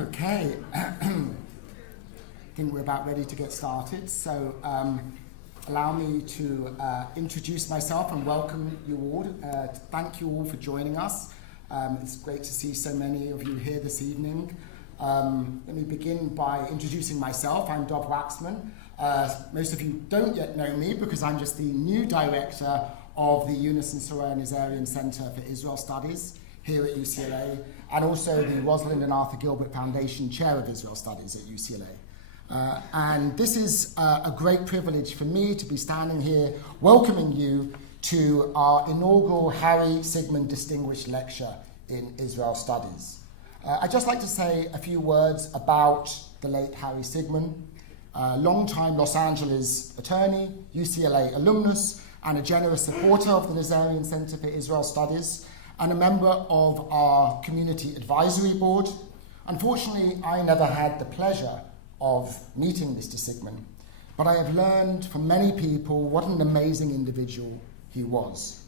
Okay, I think we're about ready to get started. So allow me to introduce myself and welcome you all. Thank you all for joining us. It's great to see so many of you here this evening. Let me begin by introducing myself. I'm Prof. Waxman. Most of you don't yet know me because I'm just the new director of the Younes and Soraya Nazarian Center for Israel Studies here at UCLA, and also the Rosalind and Arthur Gilbert Foundation Chair of Israel Studies at UCLA. And this is a great privilege for me to be standing here welcoming you to our inaugural Harry Sigman Distinguished Lecture in Israel Studies. I'd just like to say a few words about the late Harry Sigman, long-time Los Angeles attorney, UCLA alumnus, and a generous supporter of the Nazarian Center for Israel Studies, and a member of our Community Advisory Board. Unfortunately, I never had the pleasure of meeting Mr. Sigman, but I have learned from many people what an amazing individual he was.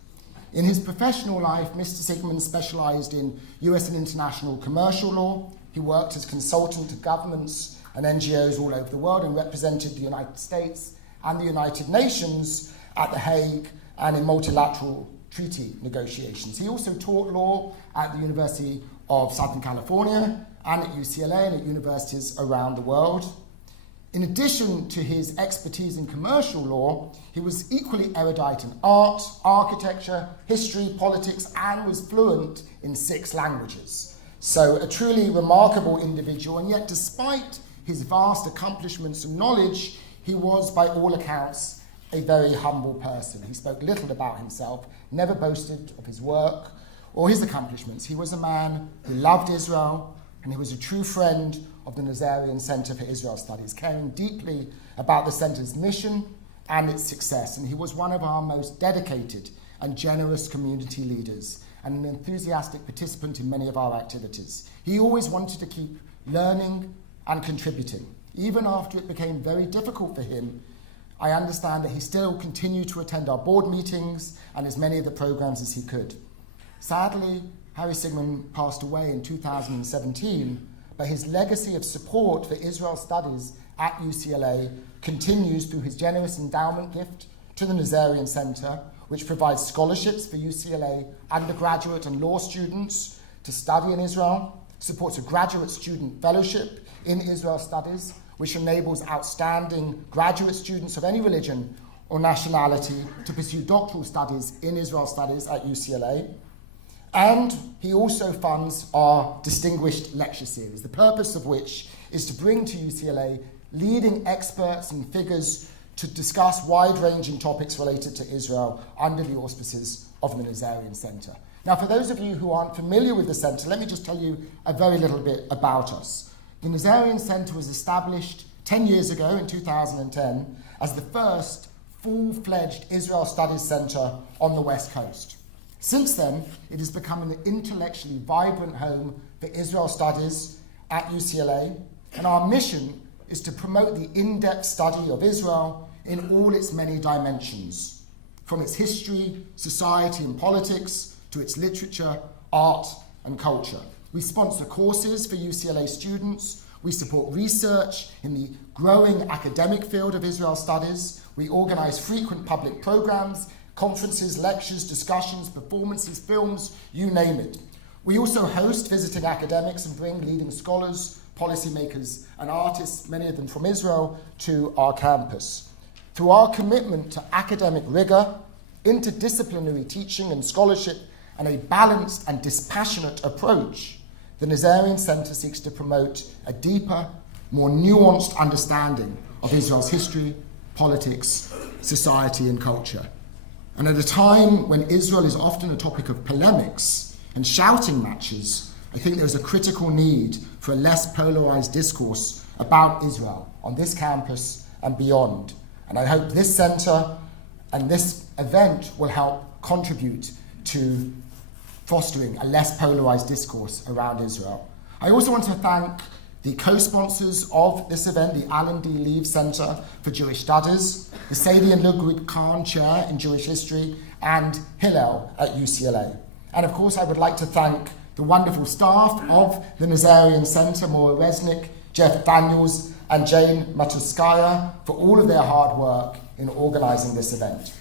In his professional life, Mr. Sigman specialized in US and international commercial law. He worked as consultant to governments and NGOs all over the world and represented the United States and the United Nations at The Hague and in multilateral treaty negotiations. He also taught law at the University of Southern California and at UCLA and at universities around the world. In addition to his expertise in commercial law, he was equally erudite in art, architecture, history, politics, and was fluent in 6 languages. So a truly remarkable individual, and yet despite his vast accomplishments and knowledge, he was, by all accounts, a very humble person. He spoke little about himself, never boasted of his work or his accomplishments. He was a man who loved Israel, and he was a true friend of the Nazarian Center for Israel Studies, caring deeply about the center's mission and its success. And he was one of our most dedicated and generous community leaders and an enthusiastic participant in many of our activities. He always wanted to keep learning and contributing. Even after it became very difficult for him, I understand that he still continued to attend our board meetings and as many of the programs as he could. Sadly, Harry Sigman passed away in 2017, but his legacy of support for Israel Studies at UCLA continues through his generous endowment gift to the Nazarian Center, which provides scholarships for UCLA undergraduate and law students to study in Israel, supports a graduate student fellowship in Israel Studies, which enables outstanding graduate students of any religion or nationality to pursue doctoral studies in Israel Studies at UCLA. And he also funds our Distinguished Lecture Series, the purpose of which is to bring to UCLA leading experts and figures to discuss wide-ranging topics related to Israel under the auspices of the Nazarian Center. Now, for those of you who aren't familiar with the center, let me just tell you a very little bit about us. The Nazarian Center was established 10 years ago in 2010 as the first full-fledged Israel Studies Center on the West Coast. Since then, it has become an intellectually vibrant home for Israel Studies at UCLA, and our mission is to promote the in-depth study of Israel in all its many dimensions, from its history, society, and politics to its literature, art, and culture. We sponsor courses for UCLA students. We support research in the growing academic field of Israel Studies. We organize frequent public programs, conferences, lectures, discussions, performances, films, you name it. We also host visiting academics and bring leading scholars, policymakers, and artists, many of them from Israel, to our campus. Through our commitment to academic rigor, interdisciplinary teaching and scholarship, and a balanced and dispassionate approach, the Nazarian Center seeks to promote a deeper, more nuanced understanding of Israel's history, politics, society, and culture. And at a time when Israel is often a topic of polemics and shouting matches, I think there's a critical need for a less polarized discourse about Israel on this campus and beyond. And I hope this center and this event will help contribute to fostering a less polarized discourse around Israel. I also want to thank the co-sponsors of this event, the Alan D. Leave Center for Jewish Studies, the Sadie and Ludwig Kahn Chair in Jewish History, and Hillel at UCLA. And of course, I would like to thank the wonderful staff of the Nazarian Center, Maura Resnick, Jeff Daniels, and Jane Matuskaya, for all of their hard work in organizing this event.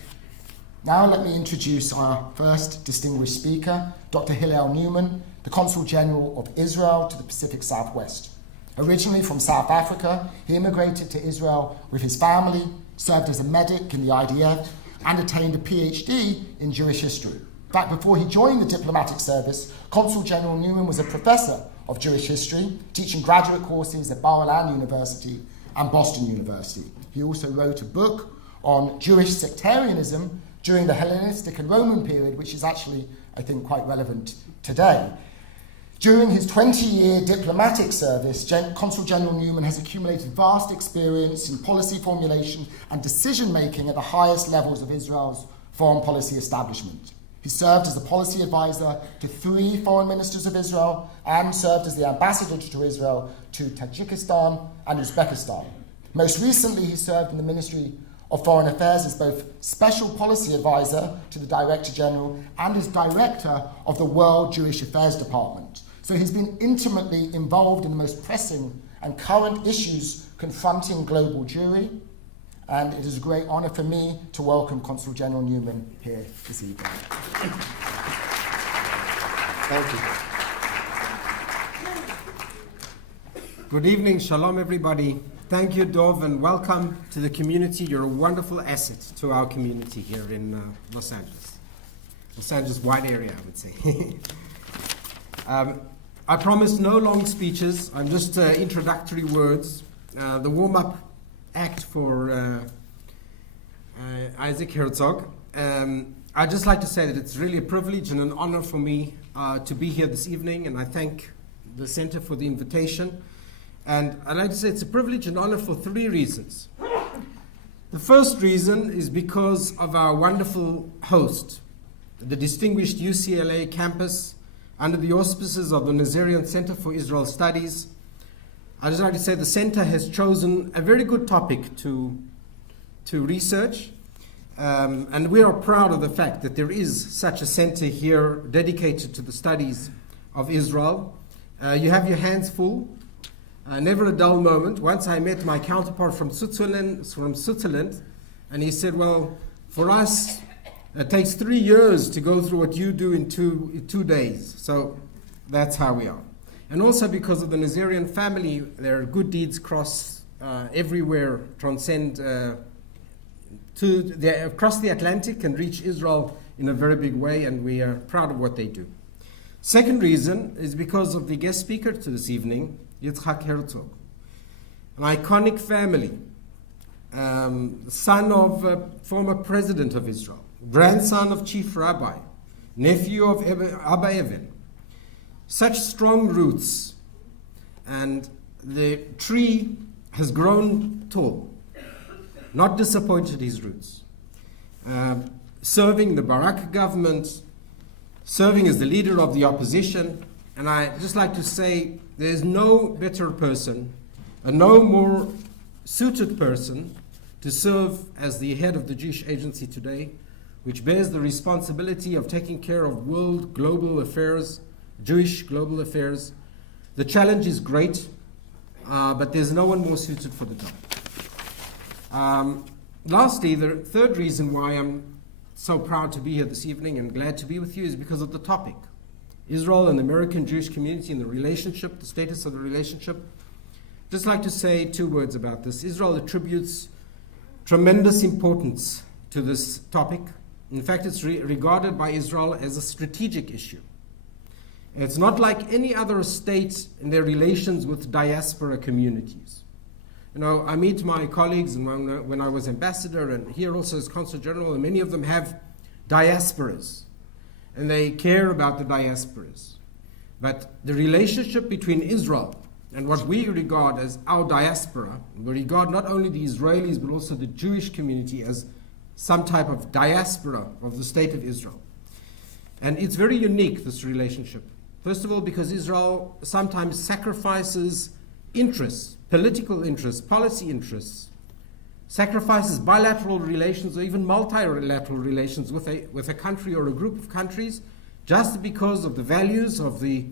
Now let me introduce our first distinguished speaker, Dr. Hillel Newman, the Consul General of Israel to the Pacific Southwest. Originally from South Africa, he immigrated to Israel with his family, served as a medic in the IDF, and attained a PhD in Jewish history. In fact, before he joined the diplomatic service, Consul General Newman was a professor of Jewish history, teaching graduate courses at Bar-Ilan University and Boston University. He also wrote a book on Jewish sectarianism during the Hellenistic and Roman period, which is actually, I think, quite relevant today. During his 20-year diplomatic service, Consul General Newman has accumulated vast experience in policy formulation and decision-making at the highest levels of Israel's foreign policy establishment. He served as a policy advisor to 3 foreign ministers of Israel and served as the ambassador to Israel to Tajikistan and Uzbekistan. Most recently, he served in the Ministry of Foreign Affairs as both Special Policy Advisor to the Director General and as Director of the World Jewish Affairs Department. So he's been intimately involved in the most pressing and current issues confronting global Jewry, and it is a great honor for me to welcome Consul General Newman here this evening. Thank you. Good evening, shalom everybody. Thank you, Dov, and welcome to the community. You're a wonderful asset to our community here in Los Angeles. Los Angeles wide area, I would say. I promised no long speeches. I'm just introductory words. The warm-up act for Isaac Herzog. I'd just like to say that it's really a privilege and an honor for me to be here this evening, and I thank the Center for the invitation. And I'd like to say it's a privilege and honor for 3 reasons. The first reason is because of our wonderful host, the distinguished UCLA campus, under the auspices of the Nazarian Center for Israel Studies. I'd just like to say the center has chosen a very good topic to research, and we are proud of the fact that there is such a center here dedicated to the studies of Israel. You have your hands full, never a dull moment. Once I met my counterpart from Switzerland, and he said, well, for us, it takes 3 years to go through what you do in two days. So that's how we are. And also because of the Nazarian family, their good deeds cross everywhere, transcend across the Atlantic and reach Israel in a very big way, and we are proud of what they do. Second reason is because of the guest speaker to this evening, Yitzhak Herzog, an iconic family, son of a former president of Israel, grandson of chief rabbi, nephew of Abba Evan. Such strong roots, and the tree has grown tall, not disappointed his roots. Serving the Barak government, serving as the leader of the opposition, and I just like to say there's no better person, and no more suited person to serve as the head of the Jewish Agency today, which bears the responsibility of taking care of world global affairs, Jewish global affairs. The challenge is great, but there's no one more suited for the job. Lastly, the third reason why I'm so proud to be here this evening and glad to be with you is because of the topic. Israel and the American Jewish community and the relationship, the status of the relationship. Just like to say 2 words about this. Israel attributes tremendous importance to this topic. In fact, it's regarded by Israel as a strategic issue. It's not like any other state in their relations with diaspora communities. You know, I meet my colleagues when I was ambassador and here also as consul general, and many of them have diasporas, and they care about the diasporas. But the relationship between Israel and what we regard as our diaspora, we regard not only the Israelis but also the Jewish community as some type of diaspora of the state of Israel. And it's very unique, this relationship. First of all, because Israel sometimes sacrifices interests, political interests, policy interests, sacrifices bilateral relations or even multilateral relations with a country or a group of countries just because of the values of the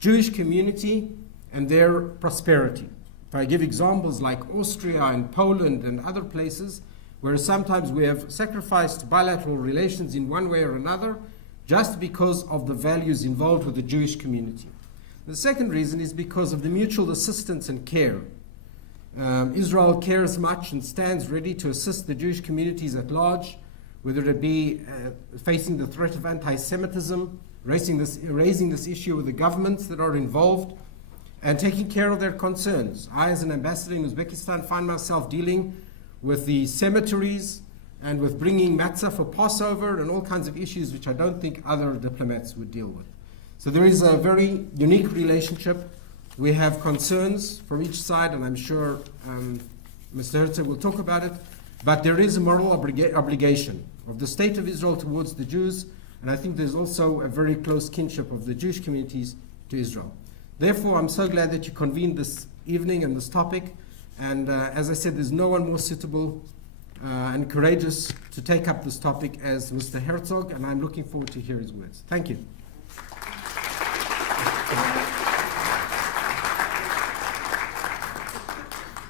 Jewish community and their prosperity. If I give examples like Austria and Poland and other places, where sometimes we have sacrificed bilateral relations in one way or another just because of the values involved with the Jewish community. The second reason is because of the mutual assistance and care. Israel cares much and stands ready to assist the Jewish communities at large, whether it be facing the threat of anti-Semitism, raising this issue with the governments that are involved, and taking care of their concerns. I, as an ambassador in Uzbekistan, find myself dealing with the cemeteries and with bringing matzah for Passover and all kinds of issues which I don't think other diplomats would deal with. So there is a very unique relationship. We have concerns from each side, and I'm sure Mr. Herzog will talk about it, but there is a moral obligation of the State of Israel towards the Jews, and I think there's also a very close kinship of the Jewish communities to Israel. Therefore, I'm so glad that you convened this evening and this topic, and as I said, there's no one more suitable and courageous to take up this topic as Mr. Herzog, and I'm looking forward to hear his words. Thank you.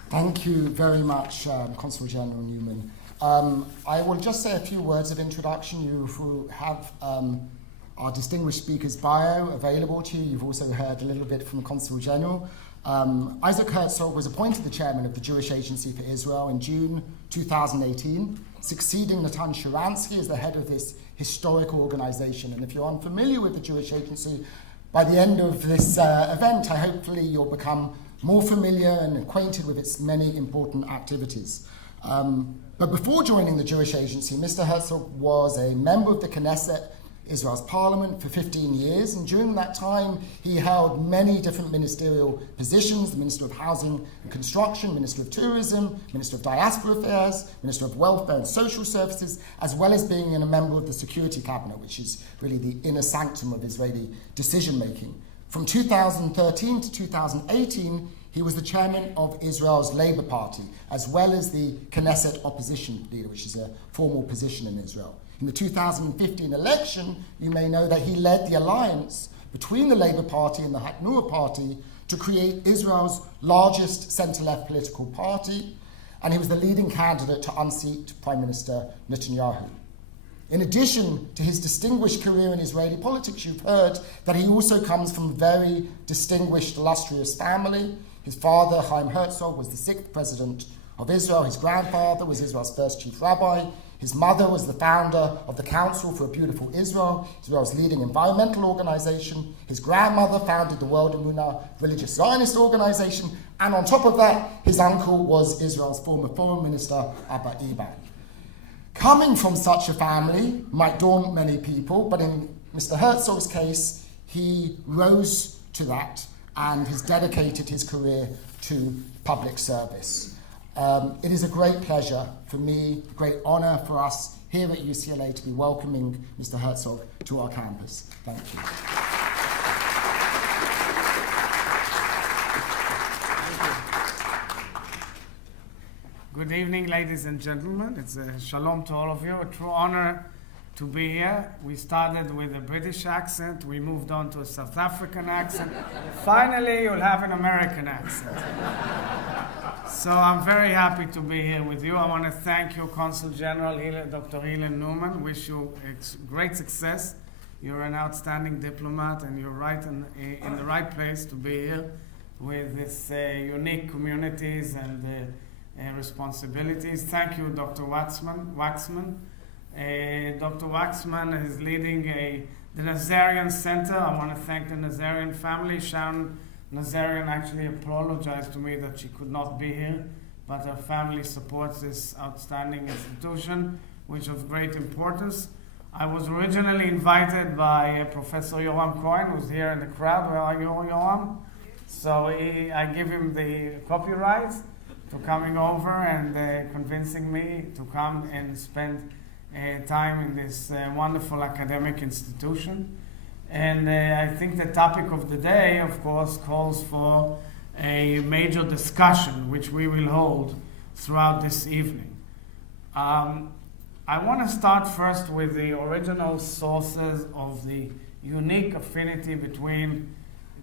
Thank you very much, Consul General Newman. I will just say a few words of introduction. You have our distinguished speaker's bio available to you. You've also heard a little bit from the Consul General. Isaac Herzog was appointed the chairman of the Jewish Agency for Israel in June 2018, succeeding Natan Sharansky as the head of this historic organization. And if you're unfamiliar with the Jewish Agency, by the end of this event, hopefully you'll become more familiar and acquainted with its many important activities. But before joining the Jewish Agency, Mr. Herzog was a member of the Knesset, Israel's parliament, for 15 years, and during that time he held many different ministerial positions: the Minister of Housing and Construction, Minister of Tourism, Minister of Diaspora Affairs, Minister of Welfare and Social Services, as well as being a member of the Security Cabinet, which is really the inner sanctum of Israeli decision-making. From 2013 to 2018, he was the chairman of Israel's Labour Party, as well as the Knesset opposition leader, which is a formal position in Israel. In the 2015 election, you may know that he led the alliance between the Labour Party and the Hatnua Party to create Israel's largest centre-left political party, and he was the leading candidate to unseat Prime Minister Netanyahu. In addition to his distinguished career in Israeli politics, you've heard that he also comes from a very distinguished, illustrious family. His father, Chaim Herzog, was the 6th president of Israel. His grandfather was Israel's first chief rabbi. His mother was the founder of the Council for a Beautiful Israel, Israel's leading environmental organization. His grandmother founded the World Emunah religious Zionist organization. And on top of that, his uncle was Israel's former foreign minister, Abba Eban. Coming from such a family might daunt many people, but in Mr. Herzog's case, he rose to that and has dedicated his career to public service. It is a great pleasure for me, a great honor for us here at UCLA to be welcoming Mr. Herzog to our campus. Thank you. Good evening, ladies and gentlemen. It's a shalom to all of you. A true honor to be here. We started with a British accent. We moved on to a South African accent. Finally, you'll have an American accent. So I'm very happy to be here with you. I want to thank you, Consul General Dr. Ilan Newman. Wish you great success. You're an outstanding diplomat, and you're right in the right place to be here with this unique communities and responsibilities. Thank you, Dr. Waxman. Dr. Waxman is leading the Nazarian Center. I want to thank the Nazarian family. Sharon Nazarian actually apologized to me that she could not be here, but her family supports this outstanding institution, which is of great importance. I was originally invited by Professor Yoram Cohen, who's here in the crowd. Where are you, Yoram? So I give him the copyright to coming over and convincing me to come and spend time in this wonderful academic institution. And I think the topic of the day, of course, calls for a major discussion, which we will hold throughout this evening. I want to start first with the original sources of the unique affinity between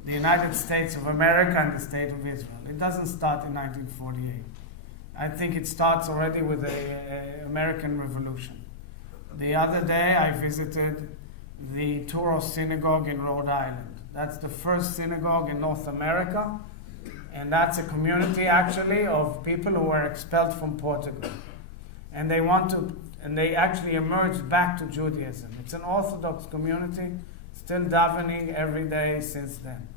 the United States of America and the State of Israel. It doesn't start in 1948. I think it starts already with the American Revolution. The other day I visited the Touro Synagogue in Rhode Island. That's the first synagogue in North America, and that's a community actually of people who were expelled from Portugal. And they actually emerged back to Judaism. It's an Orthodox community, still davening every day since then.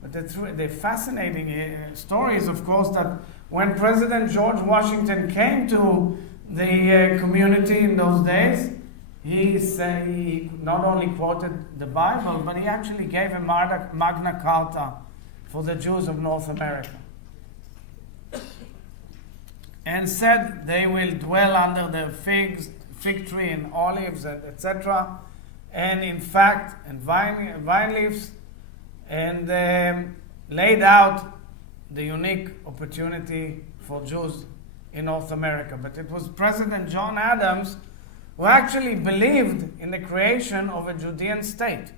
But the fascinating story is, of course, that when President George Washington came to the community in those days, he not only quoted the Bible, but he actually gave a Magna Carta for the Jews of North America. And said they will dwell under the fig tree and olives, etc. And in fact, and vine leaves, and laid out the unique opportunity for Jews in North America. But it was President John Adams who actually believed in the creation of a Judean state.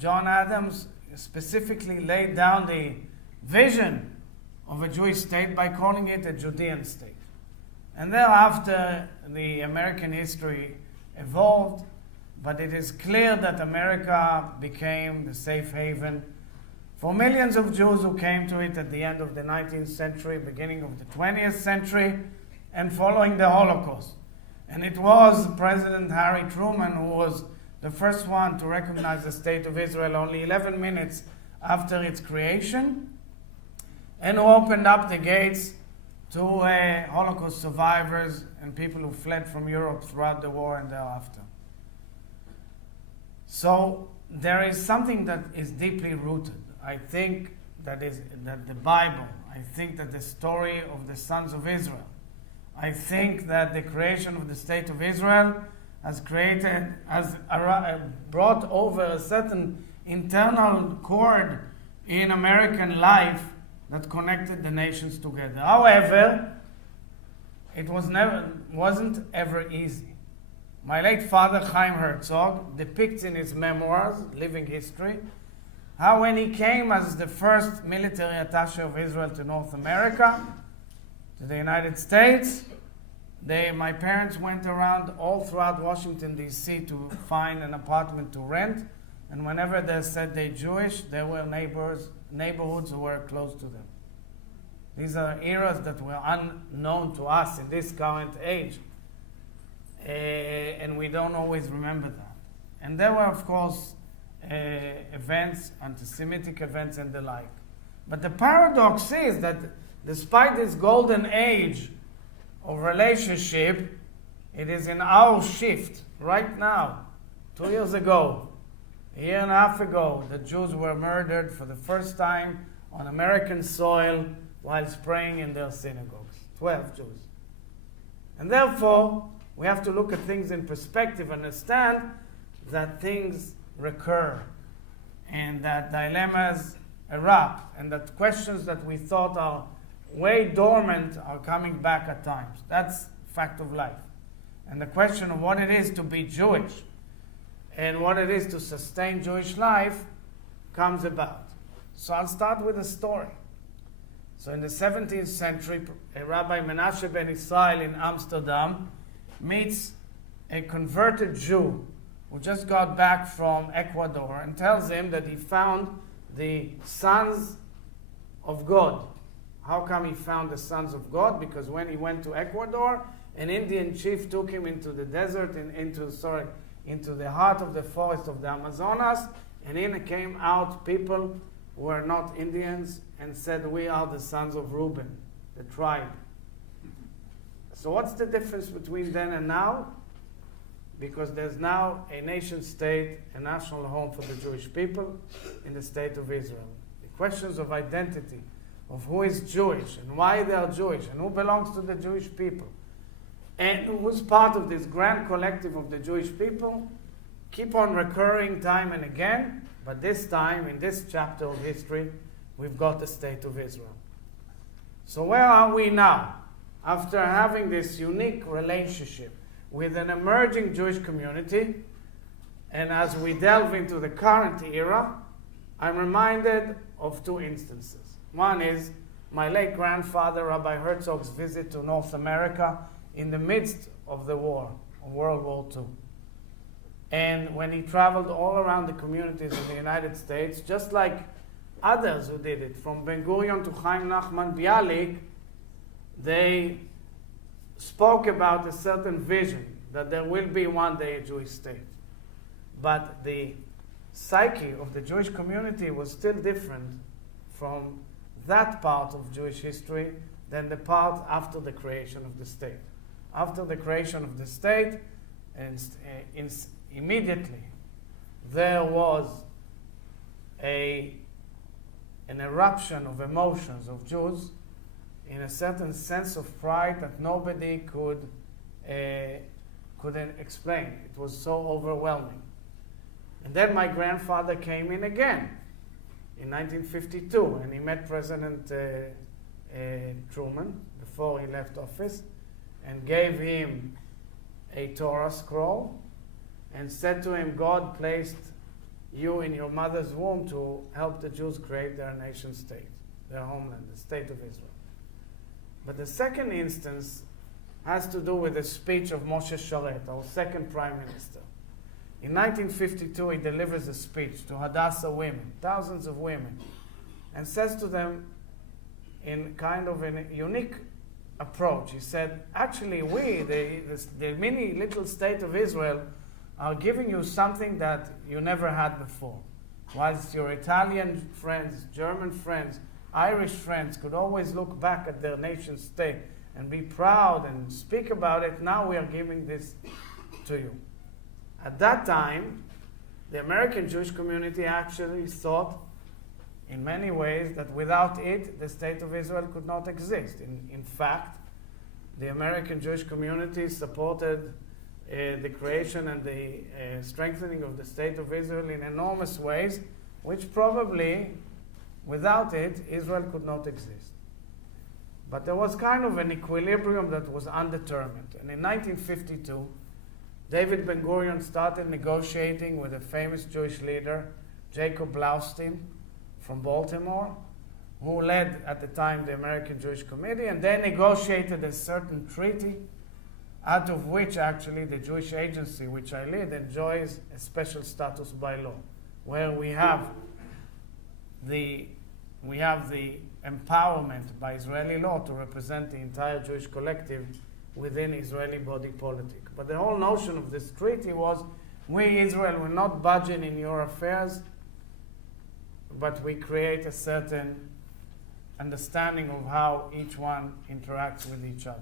John Adams specifically laid down the vision of a Jewish state by calling it a Judean state. And thereafter, the American history evolved, but it is clear that America became the safe haven for millions of Jews who came to it at the end of the 19th century, beginning of the 20th century, and following the Holocaust. And it was President Harry Truman who was the first one to recognize the State of Israel only 11 minutes after its creation, and who opened up the gates to Holocaust survivors and people who fled from Europe throughout the war and thereafter. So there is something that is deeply rooted. I think that the Bible, I think that the story of the sons of Israel, I think that the creation of the State of Israel has brought over a certain internal chord in American life that connected the nations together. However, it wasn't ever easy. My late father, Chaim Herzog, depicts in his memoirs, Living History, how when he came as the first military attaché of Israel to North America, to the United States, my parents went around all throughout Washington, D.C. to find an apartment to rent, and whenever they said they're Jewish, there were neighborhoods who were close to them. These are eras that were unknown to us in this current age, and we don't always remember that. And there were, of course, events, anti-Semitic events and the like. But the paradox is that despite this golden age of relationship, it is in our shift right now. 2 years ago, a year and a half ago, the Jews were murdered for the first time on American soil whilst praying in their synagogues. 12 Jews. And therefore, we have to look at things in perspective, understand that things recur, and that dilemmas erupt, and that questions that we thought are way dormant are coming back at times. That's fact of life. And the question of what it is to be Jewish and what it is to sustain Jewish life comes about. So I'll start with a story. So in the 17th century, Rabbi Menashe ben Israel in Amsterdam meets a converted Jew who just got back from Ecuador and tells him that he found the sons of God. How come he found the sons of God? Because when he went to Ecuador, an Indian chief took him into the desert, into the heart of the forest of the Amazonas, and in came out people who were not Indians and said, "We are the sons of Reuben, the tribe." So what's the difference between then and now? Because there's now a nation state, a national home for the Jewish people in the State of Israel. The questions of identity, of who is Jewish and why they are Jewish and who belongs to the Jewish people and who's part of this grand collective of the Jewish people, keep on recurring time and again, but this time, in this chapter of history, we've got the State of Israel. So where are we now? after having this unique relationship with an emerging Jewish community, and as we delve into the current era, I'm reminded of two instances. One is my late grandfather, Rabbi Herzog's visit to North America in the midst of the war, of World War II. And when he traveled all around the communities in the United States, just like others who did it, from Ben Gurion to Chaim Nachman Bialik, they spoke about a certain vision that there will be one day a Jewish state. But the psyche of the Jewish community was still different from that part of Jewish history than the part after the creation of the state. After the creation of the state, immediately there was an eruption of emotions of Jews in a certain sense of pride that nobody could explain. It was so overwhelming. And then my grandfather came in again in 1952, and he met President Truman before he left office and gave him a Torah scroll and said to him, God placed you in your mother's womb to help the Jews create their nation state, their homeland, the state of Israel. But the second instance has to do with the speech of Moshe Sharet, our second prime minister. In 1952, he delivers a speech to Hadassah women, thousands of women, and says to them in kind of a unique approach. He said, actually, we, the mini little state of Israel, are giving you something that you never had before. Whilst your Italian friends, German friends, Irish friends could always look back at their nation state and be proud and speak about it, now we are giving this to you. At that time, the American Jewish community actually thought, in many ways, that without it, the state of Israel could not exist. In fact, the American Jewish community supported the creation and the strengthening of the state of Israel in enormous ways, which probably, without it, Israel could not exist. But there was kind of an equilibrium that was undetermined. And in 1952, David Ben-Gurion started negotiating with a famous Jewish leader, Jacob Blaustein from Baltimore, who led at the time the American Jewish Committee, and they negotiated a certain treaty, out of which actually the Jewish Agency, which I lead, enjoys a special status by law, where we have the empowerment by Israeli law to represent the entire Jewish collective within Israeli body politic. But the whole notion of this treaty was, we, Israel, will not budge in your affairs, but we create a certain understanding of how each one interacts with each other.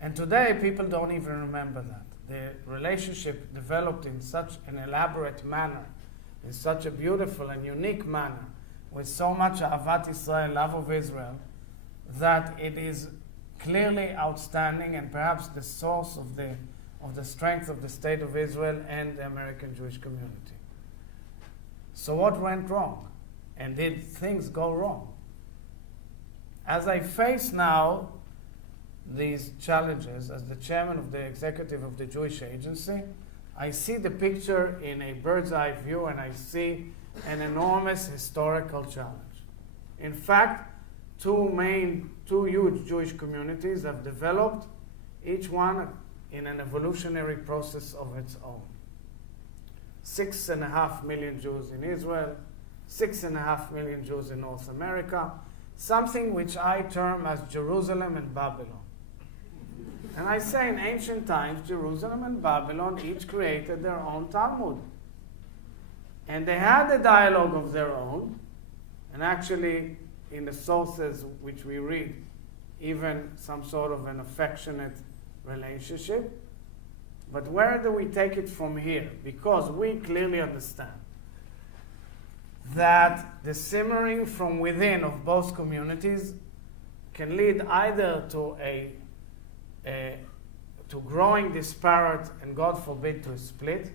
And today, people don't even remember that. The relationship developed in such an elaborate manner, in such a beautiful and unique manner, with so much Ahavat Israel, love of Israel, that it is clearly outstanding and perhaps the source of the strength of the state of Israel and the American Jewish community. So what went wrong? And did things go wrong? As I face now these challenges as the chairman of the executive of the Jewish Agency, I see the picture in a bird's eye view, and I see an enormous historical challenge. In fact, two huge Jewish communities have developed, each one in an evolutionary process of its own. 6.5 million Jews in Israel, 6.5 million Jews in North America, something which I term as Jerusalem and Babylon. And I say in ancient times, Jerusalem and Babylon each created their own Talmud. And they had a dialogue of their own, and actually in the sources which we read, even some sort of an affectionate relationship. But where do we take it from here? Because we clearly understand that the simmering from within of both communities can lead either to to growing disparate and, God forbid, to a split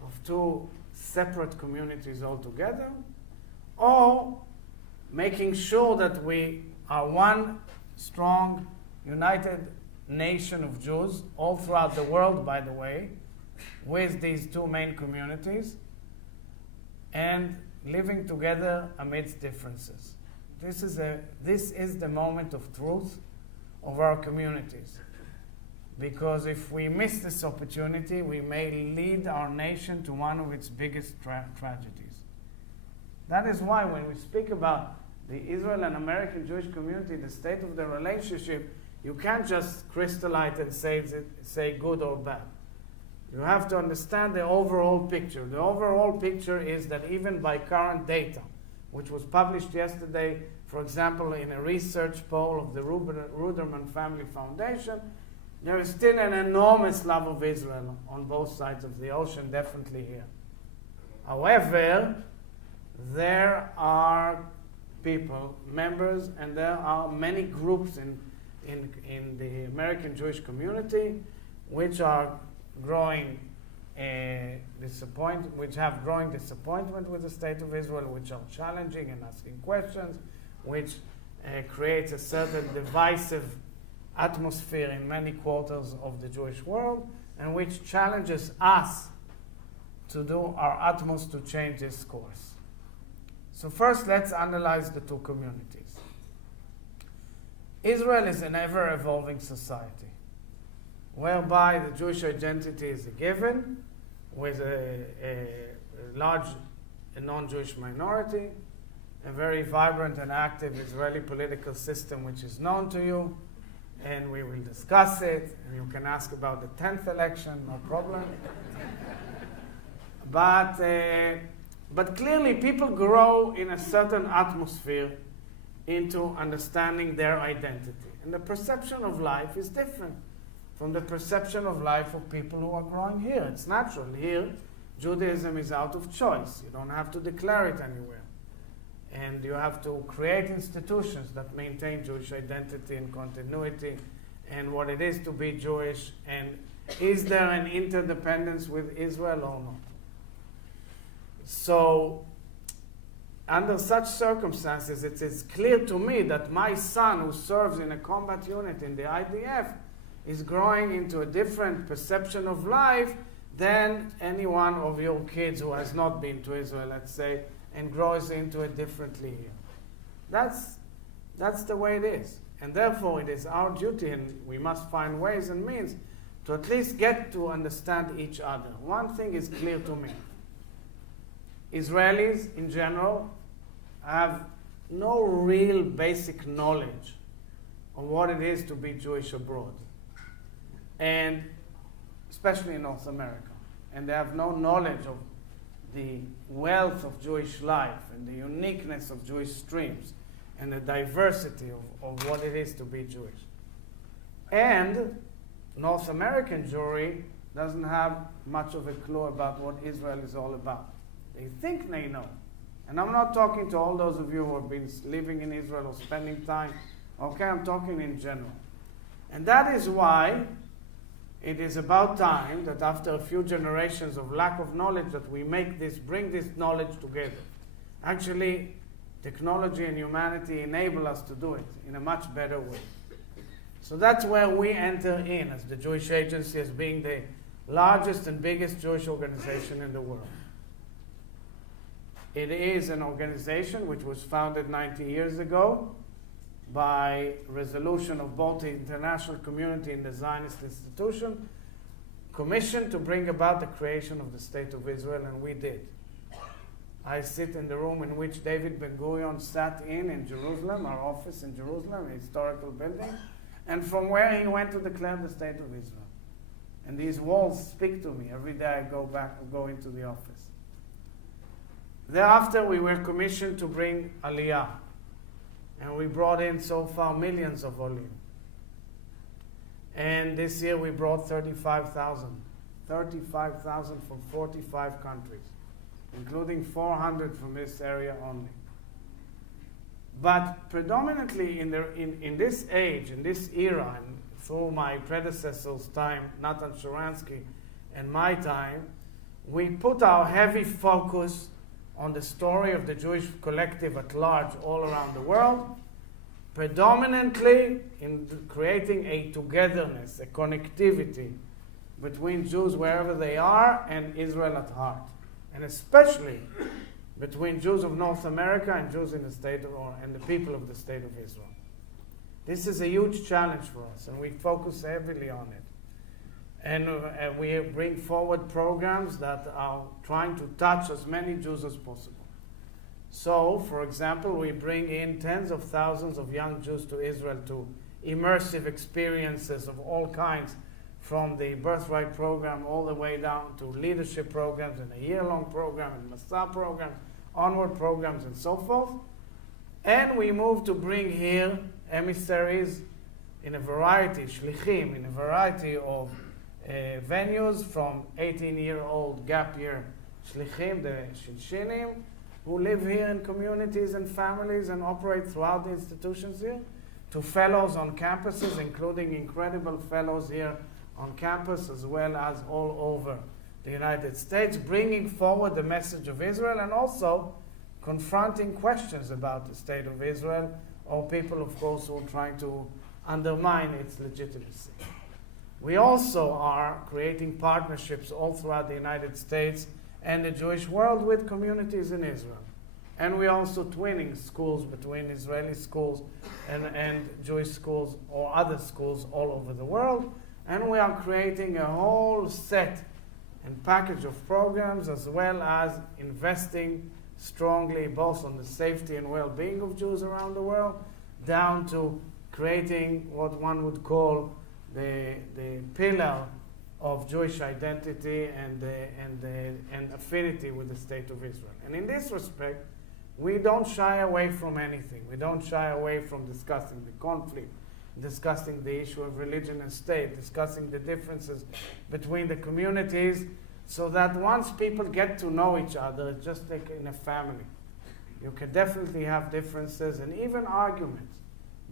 of two separate communities altogether, or making sure that we are one strong, united nation of Jews all throughout the world, by the way, with these two main communities, and living together amidst differences. This is the moment of truth of our communities. Because if we miss this opportunity, we may lead our nation to one of its biggest tragedies. That is why when we speak about the Israel and American Jewish community, the state of the relationship, you can't just crystallize and say good or bad. You have to understand the overall picture. The overall picture is that even by current data, which was published yesterday, for example, in a research poll of the Ruderman Family Foundation, there is still an enormous love of Israel on both sides of the ocean, definitely here. However, there are people, members, and there are many groups in the American Jewish community which are growing which have growing disappointment with the state of Israel, which are challenging and asking questions, which creates a certain divisive atmosphere in many quarters of the Jewish world, and which challenges us to do our utmost to change this course. So first, let's analyze the two communities. Israel is an ever-evolving society, whereby the Jewish identity is a given, with a large non-Jewish minority, a very vibrant and active Israeli political system which is known to you, and we will discuss it, and you can ask about the 10th election, no problem. But clearly people grow in a certain atmosphere into understanding their identity. And the perception of life is different from the perception of life of people who are growing here. It's natural. Here, Judaism is out of choice. You don't have to declare it anywhere. And you have to create institutions that maintain Jewish identity and continuity and what it is to be Jewish, and is there an interdependence with Israel or not? So, under such circumstances, it is clear to me that my son, who serves in a combat unit in the IDF, is growing into a different perception of life than any one of your kids who has not been to Israel, let's say, and grows into it differently here. That's the way it is. And therefore, it is our duty, and we must find ways and means to at least get to understand each other. One thing is clear to me. Israelis, in general, have no real basic knowledge on what it is to be Jewish abroad, and especially in North America. And they have no knowledge of the wealth of Jewish life and the uniqueness of Jewish streams and the diversity of what it is to be Jewish. And North American Jewry doesn't have much of a clue about what Israel is all about. They think they know. And I'm not talking to all those of you who have been living in Israel or spending time. Okay, I'm talking in general. And that is why it is about time that after a few generations of lack of knowledge that we bring this knowledge together. Actually, technology and humanity enable us to do it in a much better way. So that's where we enter in as the Jewish Agency, as being the largest and biggest Jewish organization in the world. It is an organization which was founded 90 years ago by resolution of both the international community and the Zionist institution, commissioned to bring about the creation of the State of Israel, and we did. I sit in the room in which David Ben-Gurion sat in Jerusalem, our office in Jerusalem, a historical building, and from where he went to declare the State of Israel. And these walls speak to me every day I go into the office. Thereafter, we were commissioned to bring Aliyah, and we brought in so far millions of Olim. And this year we brought 35,000 from 45 countries, including 400 from this area only. But predominantly in this age, in this era, and through my predecessor's time, Natan Sharansky, and my time, we put our heavy focus on the story of the Jewish collective at large all around the world, predominantly in creating a togetherness, a connectivity between Jews wherever they are and Israel at heart, and especially between Jews of North America and Jews in the state of, and the people of the state of Israel. This is a huge challenge for us, and we focus heavily on it. And we bring forward programs that are trying to touch as many Jews as possible. So, for example, we bring in tens of thousands of young Jews to Israel to immersive experiences of all kinds, from the Birthright program all the way down to leadership programs and a year-long program and Masa programs, onward programs, and so forth. And we move to bring here emissaries in a variety, shlichim, in a variety of venues, from 18-year-old gap year shlichim, the shinshinim, who live here in communities and families and operate throughout the institutions here, to fellows on campuses, including incredible fellows here on campus as well as all over the United States, bringing forward the message of Israel and also confronting questions about the state of Israel, or people, of course, who are trying to undermine its legitimacy. We also are creating partnerships all throughout the United States and the Jewish world with communities in Israel. And we're also twinning schools between Israeli schools and Jewish schools or other schools all over the world. And we are creating a whole set and package of programs, as well as investing strongly both on the safety and well-being of Jews around the world, down to creating what one would call the pillar of Jewish identity and affinity with the state of Israel. And in this respect, we don't shy away from anything. We don't shy away from discussing the conflict, discussing the issue of religion and state, discussing the differences between the communities, so that once people get to know each other, just like in a family, you can definitely have differences and even arguments,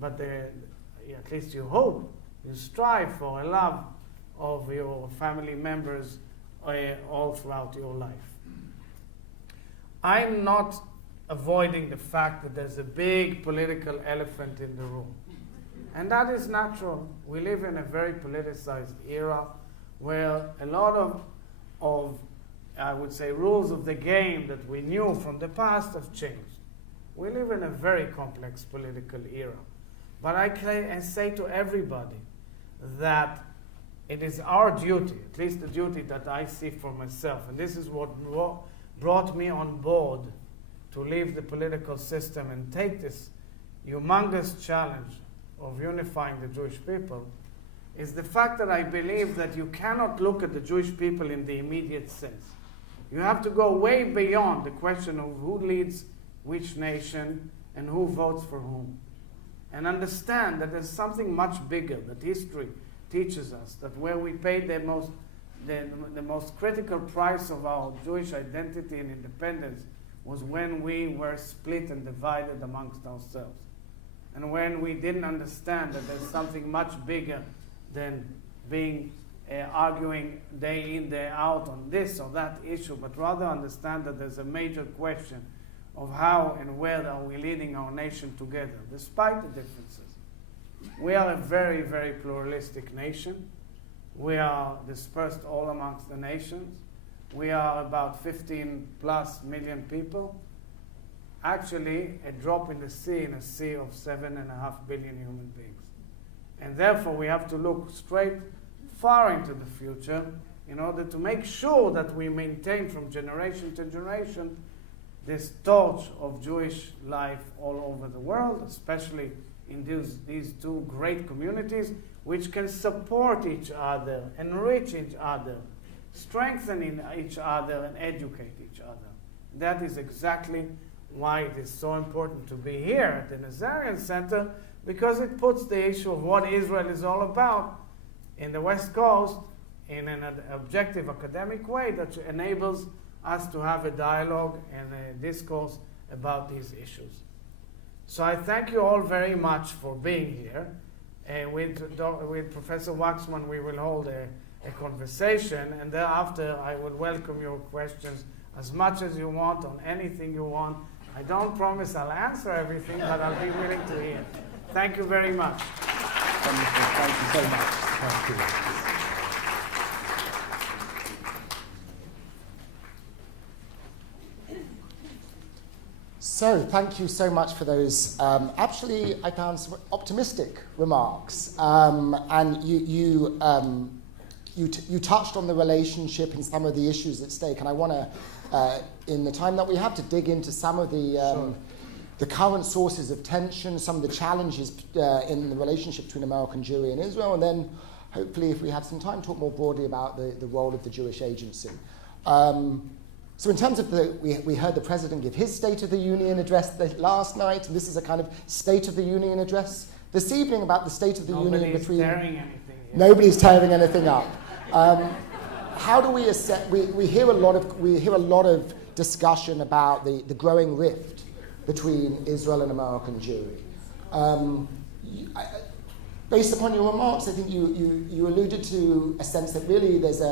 but at least you hope, you strive for a love of your family members all throughout your life. I'm not avoiding the fact that there's a big political elephant in the room. And that is natural. We live in a very politicized era where a lot of I would say, rules of the game that we knew from the past have changed. We live in a very complex political era. But I say to everybody that it is our duty, at least the duty that I see for myself, and this is what brought me on board to leave the political system and take this humongous challenge of unifying the Jewish people, is the fact that I believe that you cannot look at the Jewish people in the immediate sense. You have to go way beyond the question of who leads which nation and who votes for whom, and understand that there's something much bigger that history teaches us, that where we paid the most critical price of our Jewish identity and independence was when we were split and divided amongst ourselves. And when we didn't understand that there's something much bigger than being arguing day in, day out on this or that issue, but rather understand that there's a major question of how and where are we leading our nation together, despite the differences. We are a very, very pluralistic nation. We are dispersed all amongst the nations. We are about 15 plus million people. Actually, a drop in the sea in a sea of 7.5 billion human beings. And therefore, we have to look straight far into the future in order to make sure that we maintain from generation to generation this torch of Jewish life all over the world, especially in these two great communities, which can support each other, enrich each other, strengthen each other, and educate each other. That is exactly why it is so important to be here at the Nazarian Center, because it puts the issue of what Israel is all about in the West Coast in an objective academic way that enables us to have a dialogue and a discourse about these issues. So I thank you all very much for being here. With Professor Waxman, we will hold a conversation, and thereafter I will welcome your questions as much as you want on anything you want. I don't promise I'll answer everything, but I'll be willing to hear. Thank you very much. Wonderful. Thank you so much. Thank you. So, thank you so much for those. Actually, I found some optimistic remarks, and you touched on the relationship and some of the issues at stake. And I want to, in the time that we have, to dig into some of the current sources of tension, some of the challenges in the relationship between American Jewry and Israel, and then hopefully, if we have some time, talk more broadly about the role of the Jewish Agency. So in terms of we heard the President give his State of the Union address last night, and this is a kind of State of the Union address this evening about the State of the Union between... Tearing anything yet. Nobody's tearing anything up. How do we assess... We hear a lot of discussion about the growing rift between Israel and American Jewry. Based upon your remarks, I think you alluded to a sense that really there's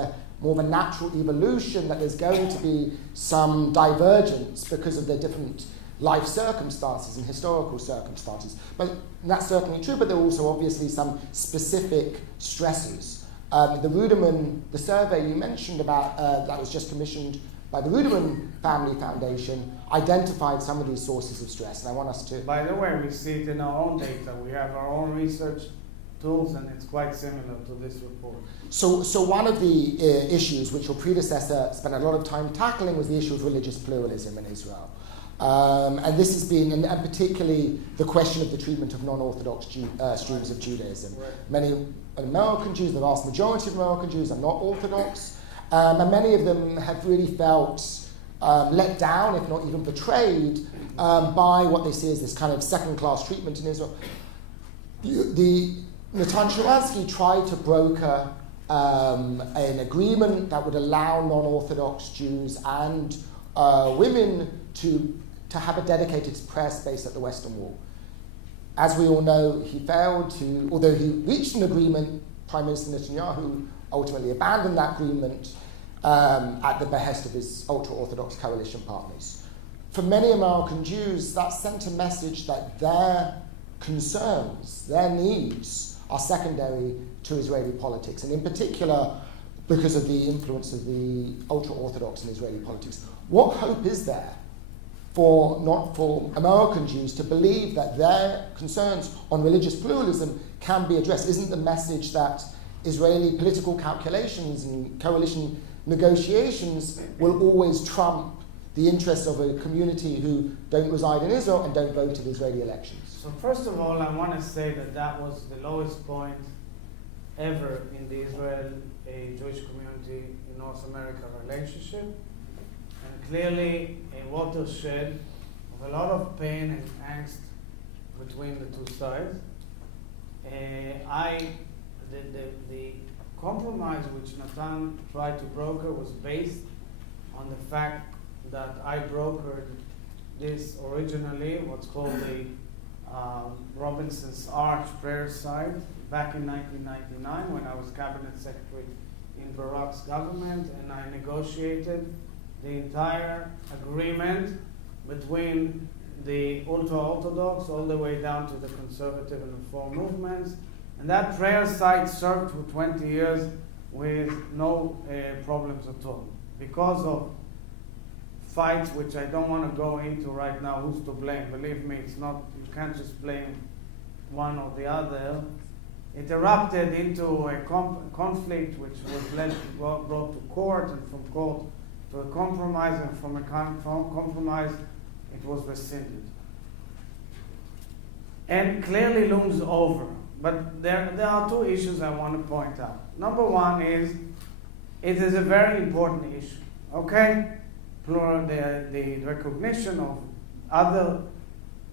more of a natural evolution, that there's going to be some divergence because of their different life circumstances and historical circumstances. But that's certainly true, but there are also obviously some specific stresses. The Ruderman, the survey you mentioned about, that was just commissioned by the Ruderman Family Foundation, identified some of these sources of stress, and I want us to... By the way, we see it in our own data. We have our own research tools, and it's quite similar to this report. So one of the issues which your predecessor spent a lot of time tackling was the issue of religious pluralism in Israel. And this has been, and particularly the question of the treatment of non-Orthodox streams of Judaism. Right. Many American Jews, the vast majority of American Jews, are not Orthodox, and many of them have really felt let down, if not even betrayed, by what they see as this kind of second-class treatment in Israel. Natan Sharansky tried to broker an agreement that would allow non-Orthodox Jews and women to have a dedicated prayer space at the Western Wall. As we all know, he failed to, although he reached an agreement, Prime Minister Netanyahu ultimately abandoned that agreement at the behest of his ultra-Orthodox coalition partners. For many American Jews, that sent a message that their concerns, their needs, are secondary to Israeli politics, and in particular because of the influence of the ultra-Orthodox in Israeli politics. What hope is there for American Jews to believe that their concerns on religious pluralism can be addressed? Isn't the message that Israeli political calculations and coalition negotiations will always trump the interests of a community who don't reside in Israel and don't vote in Israeli elections? So first of all, I want to say that was the lowest point ever in the Israel-Jewish community in North America relationship, and clearly a watershed of a lot of pain and angst between the two sides. The compromise which Natan tried to broker was based on the fact that I brokered this originally, what's called the Robinson's Arch prayer site, back in 1999 when I was cabinet secretary in Barak's government, and I negotiated the entire agreement between the ultra-Orthodox all the way down to the conservative and reform movements. And that prayer site served for 20 years with no problems at all. Because of fights, which I don't want to go into right now, who's to blame. Believe me, it's not, you can't just blame one or the other. It erupted into a conflict which was brought to court, and from court to a compromise, and from a compromise it was rescinded. And clearly looms over. But there are two issues I want to point out. Number one is, it is a very important issue, okay? The recognition of other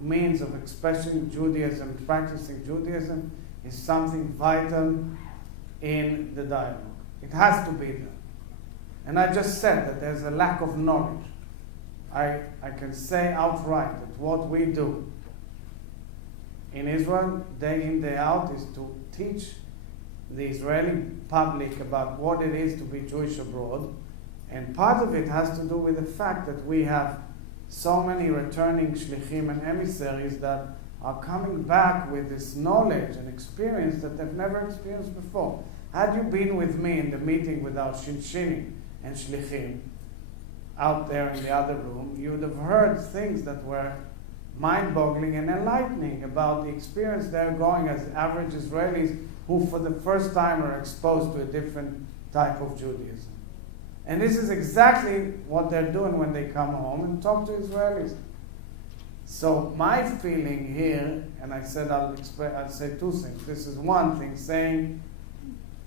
means of expressing Judaism, practicing Judaism, is something vital in the dialogue. It has to be there. And I just said that there's a lack of knowledge. I can say outright that what we do in Israel, day in, day out, is to teach the Israeli public about what it is to be Jewish abroad. And part of it has to do with the fact that we have so many returning shlichim and emissaries that are coming back with this knowledge and experience that they've never experienced before. Had you been with me in the meeting with our Shinshinim and Shlichim out there in the other room, you would have heard things that were mind-boggling and enlightening about the experience they're going as average Israelis who for the first time are exposed to a different type of Judaism. And this is exactly what they're doing when they come home and talk to Israelis. So my feeling here, and I said I'll say two things. This is one thing, saying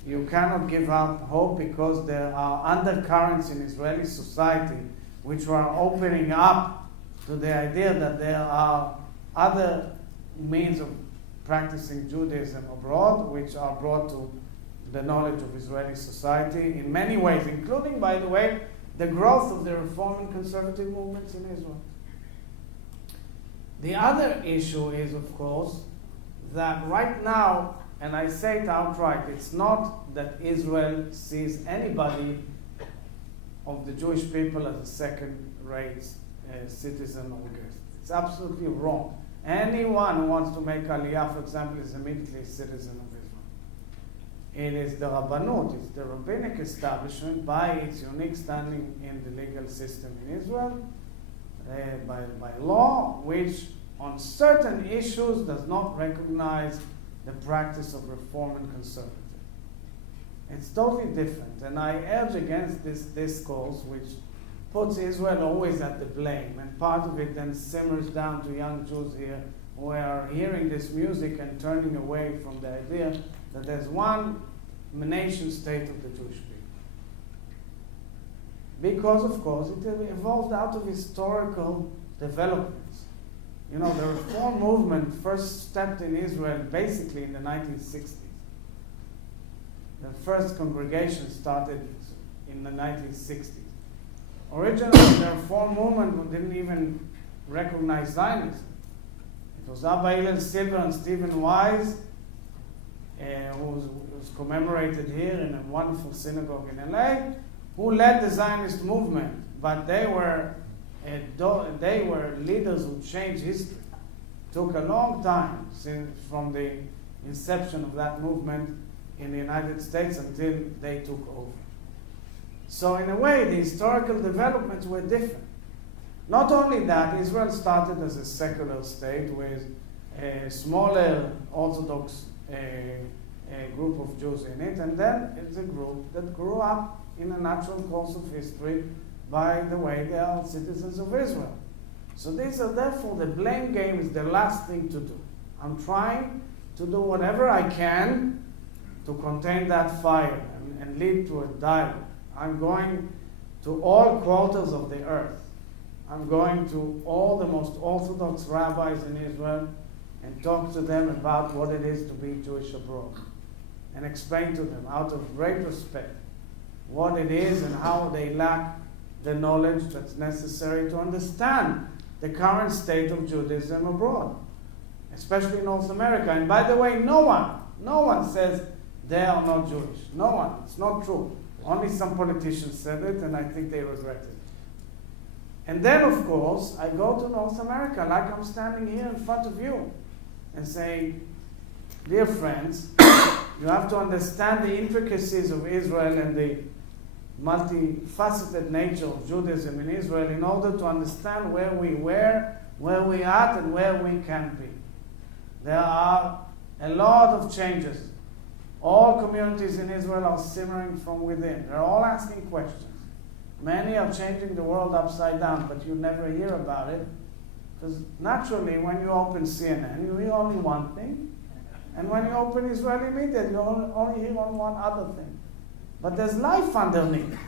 you cannot give up hope because there are undercurrents in Israeli society which are opening up to the idea that there are other means of practicing Judaism abroad, which are brought to the knowledge of Israeli society in many ways, including, by the way, the growth of the Reform and conservative movements in Israel. The other issue is, of course, that right now, and I say it outright, it's not that Israel sees anybody of the Jewish people as a second-rate citizen or guest. It's absolutely wrong. Anyone who wants to make Aliyah, for example, is immediately a citizen of Israel. It is the Rabbanut, it's the rabbinic establishment by its unique standing in the legal system in Israel, by law, which on certain issues does not recognize the practice of reform and conservative. It's totally different, and I urge against this discourse which puts Israel always at the blame, and part of it then simmers down to young Jews here who are hearing this music and turning away from the idea that there's one nation state of the Jewish people. Because, of course, it evolved out of historical developments. You know, the Reform movement first stepped in Israel basically in the 1960s. The first congregation started in the 1960s. Originally, the Reform movement didn't even recognize Zionism. It was Abba Hillel Silver and Stephen Wise, who was commemorated here in a wonderful synagogue in LA, who led the Zionist movement. But they were leaders who changed history. It took a long time from the inception of that movement in the United States until they took over. So in a way, the historical developments were different. Not only that, Israel started as a secular state with a smaller Orthodox group of Jews in it, and then it's a group that grew up in a natural course of history by the way they are citizens of Israel. So these are therefore, the blame game is the last thing to do. I'm trying to do whatever I can to contain that fire and lead to a dialogue. I'm going to all quarters of the earth. I'm going to all the most Orthodox rabbis in Israel and talk to them about what it is to be Jewish abroad, and explain to them out of great respect what it is and how they lack the knowledge that's necessary to understand the current state of Judaism abroad, especially in North America. And by the way, no one says they are not Jewish. No one. It's not true. Only some politicians said it, and I think they regret it. And then, of course, I go to North America, like I'm standing here in front of you, and say, dear friends, you have to understand the intricacies of Israel and the multifaceted nature of Judaism in Israel in order to understand where we were, where we are, and where we can be. There are a lot of changes. All communities in Israel are simmering from within. They're all asking questions. Many are changing the world upside down, but you never hear about it. Because naturally, when you open CNN, you hear only one thing. And when you open Israeli media, you only hear one other thing. But there's life underneath.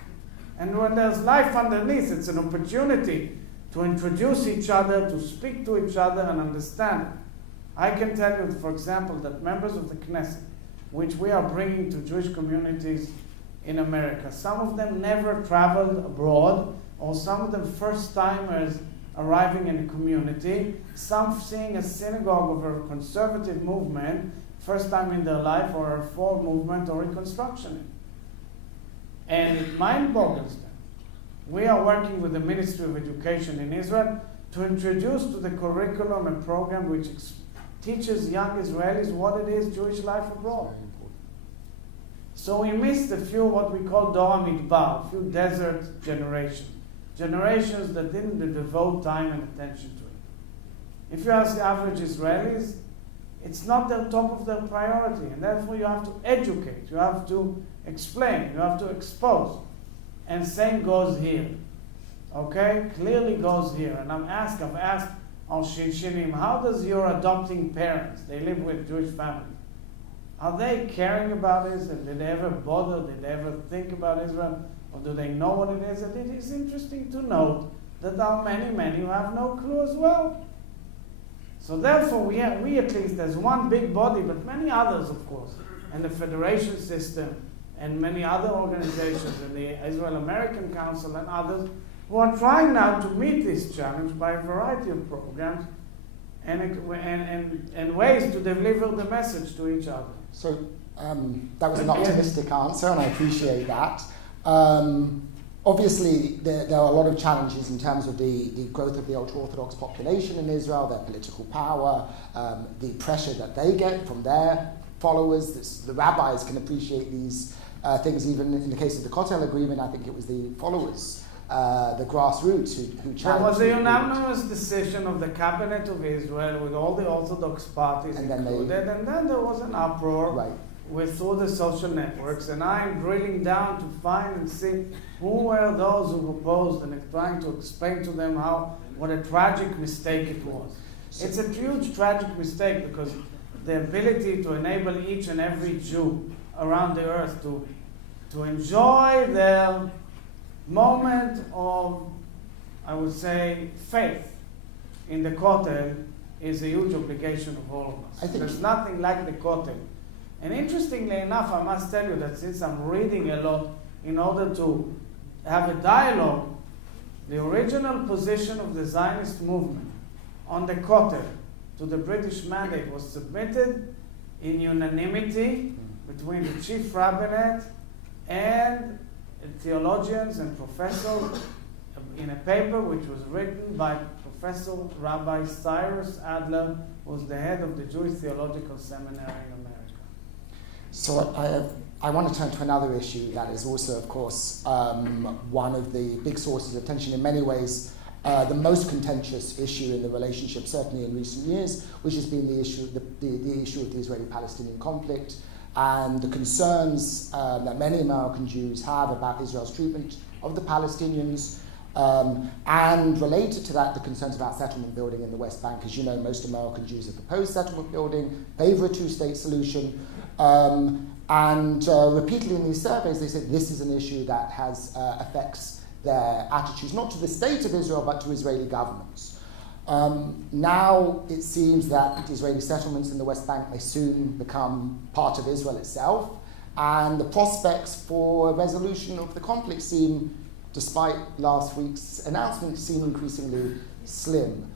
And when there's life underneath, it's an opportunity to introduce each other, to speak to each other and understand. I can tell you, for example, that members of the Knesset, which we are bringing to Jewish communities in America, some of them never traveled abroad, or some of them first-timers arriving in a community, some seeing a synagogue of a conservative movement, first time in their life, or a reform movement, or reconstruction. And it mind boggles them. We are working with the Ministry of Education in Israel to introduce to the curriculum a program which teaches young Israelis what it is Jewish life abroad. So we missed a few what we call Dora Midbar, a few desert generations. Generations that didn't devote time and attention to it. If you ask average Israelis, it's not the top of their priority, and therefore you have to educate, you have to explain, you have to expose. And same goes here. Okay? Clearly goes here. And I've asked our Shinshinim, how does your adopting parents, they live with Jewish families, are they caring about Israel? Did they ever bother? Did they ever think about Israel? Or do they know what it is? And it is interesting to note that there are many who have no clue as well. So therefore, we at least, there's one big body, but many others, of course, and the federation system, and many other organizations, and the Israel-American Council and others, who are trying now to meet this challenge by a variety of programs and ways to deliver the message to each other. So that was an optimistic answer, and I appreciate that. Obviously, there are a lot of challenges in terms of the growth of the ultra-Orthodox population in Israel, their political power, the pressure that they get from their followers. The rabbis can appreciate these things, even in the case of the Kotel Agreement. I think it was the followers, the grassroots, who challenged. There was a unanimous decision of the cabinet of Israel with all the Orthodox parties included, and then there was an uproar. Right. Through the social networks, and I'm drilling down to find and see who were those who opposed, and trying to explain to them what a tragic mistake it was. It's a huge tragic mistake, because the ability to enable each and every Jew around the earth to enjoy their moment of, I would say, faith in the Kotel is a huge obligation of all of us. There's nothing like the Kotel. And interestingly enough, I must tell you that since I'm reading a lot in order to have a dialogue, the original position of the Zionist movement on the Kotel to the British mandate was submitted in unanimity between the chief rabbinate and theologians and professors in a paper which was written by Professor Rabbi Cyrus Adler, who was the head of the Jewish Theological Seminary in America. So I want to turn to another issue that is also, of course, one of the big sources of tension, in many ways the most contentious issue in the relationship, certainly in recent years, which has been the issue of the Israeli-Palestinian conflict and the concerns that many American Jews have about Israel's treatment of the Palestinians, and related to that, the concerns about settlement building in the West Bank. As you know, most American Jews have opposed settlement building, favor a two-state solution, and repeatedly in these surveys they said this is an issue that affects their attitudes, not to the state of Israel, but to Israeli governments. Now it seems that Israeli settlements in the West Bank may soon become part of Israel itself, and the prospects for a resolution of the conflict seem, despite last week's announcement, seem increasingly slim.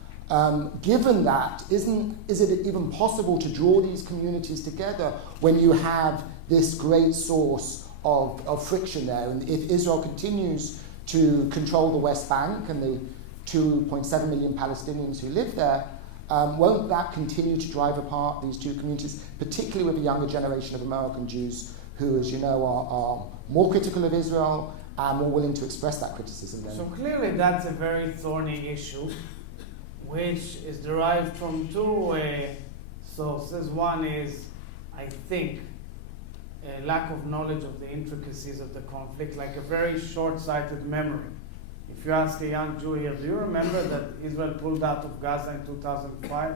Given that, is it even possible to draw these communities together when you have this great source of friction there? And if Israel continues to control the West Bank and the 2.7 million Palestinians who live there, won't that continue to drive apart these two communities, particularly with the younger generation of American Jews who, as you know, are more critical of Israel and more willing to express that criticism then? So clearly that's a very thorny issue, which is derived from two sources. One is, I think, a lack of knowledge of the intricacies of the conflict, like a very short-sighted memory. If you ask a young Jew here, do you remember that Israel pulled out of Gaza in 2005?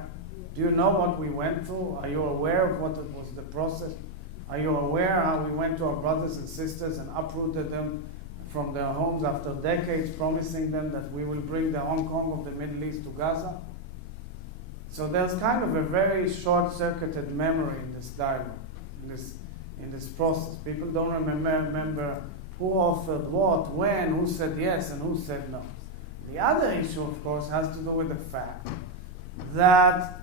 Do you know what we went through? Are you aware of what was the process? Are you aware how we went to our brothers and sisters and uprooted them from their homes after decades, promising them that we will bring the Hong Kong of the Middle East to Gaza? So there's kind of a very short-circuited memory in this dialogue, in this process. People don't remember who offered what, when, who said yes, and who said no. The other issue, of course, has to do with the fact that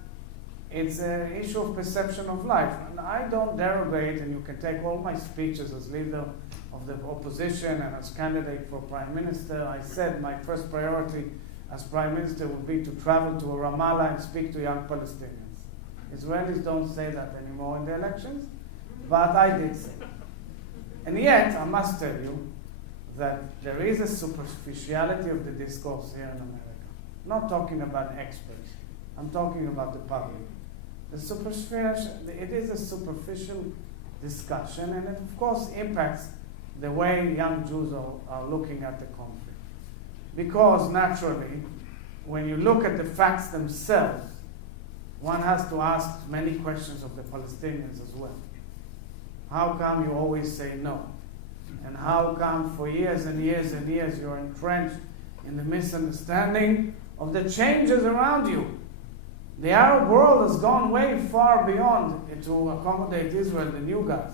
it's an issue of perception of life. And I don't derogate, and you can take all my speeches as leader of the opposition and as candidate for Prime Minister. I said my first priority as Prime Minister would be to travel to Ramallah and speak to young Palestinians. Israelis don't say that anymore in the elections, but I did say it. And yet, I must tell you that there is a superficiality of the discourse here in America. I'm not talking about experts. I'm talking about the public. It is a superficial discussion, and it of course impacts the way young Jews are looking at the conflict. Because naturally, when you look at the facts themselves, one has to ask many questions of the Palestinians as well. How come you always say no? And how come for years and years and years you're entrenched in the misunderstanding of the changes around you? The Arab world has gone way far beyond it to accommodate Israel, the new guys.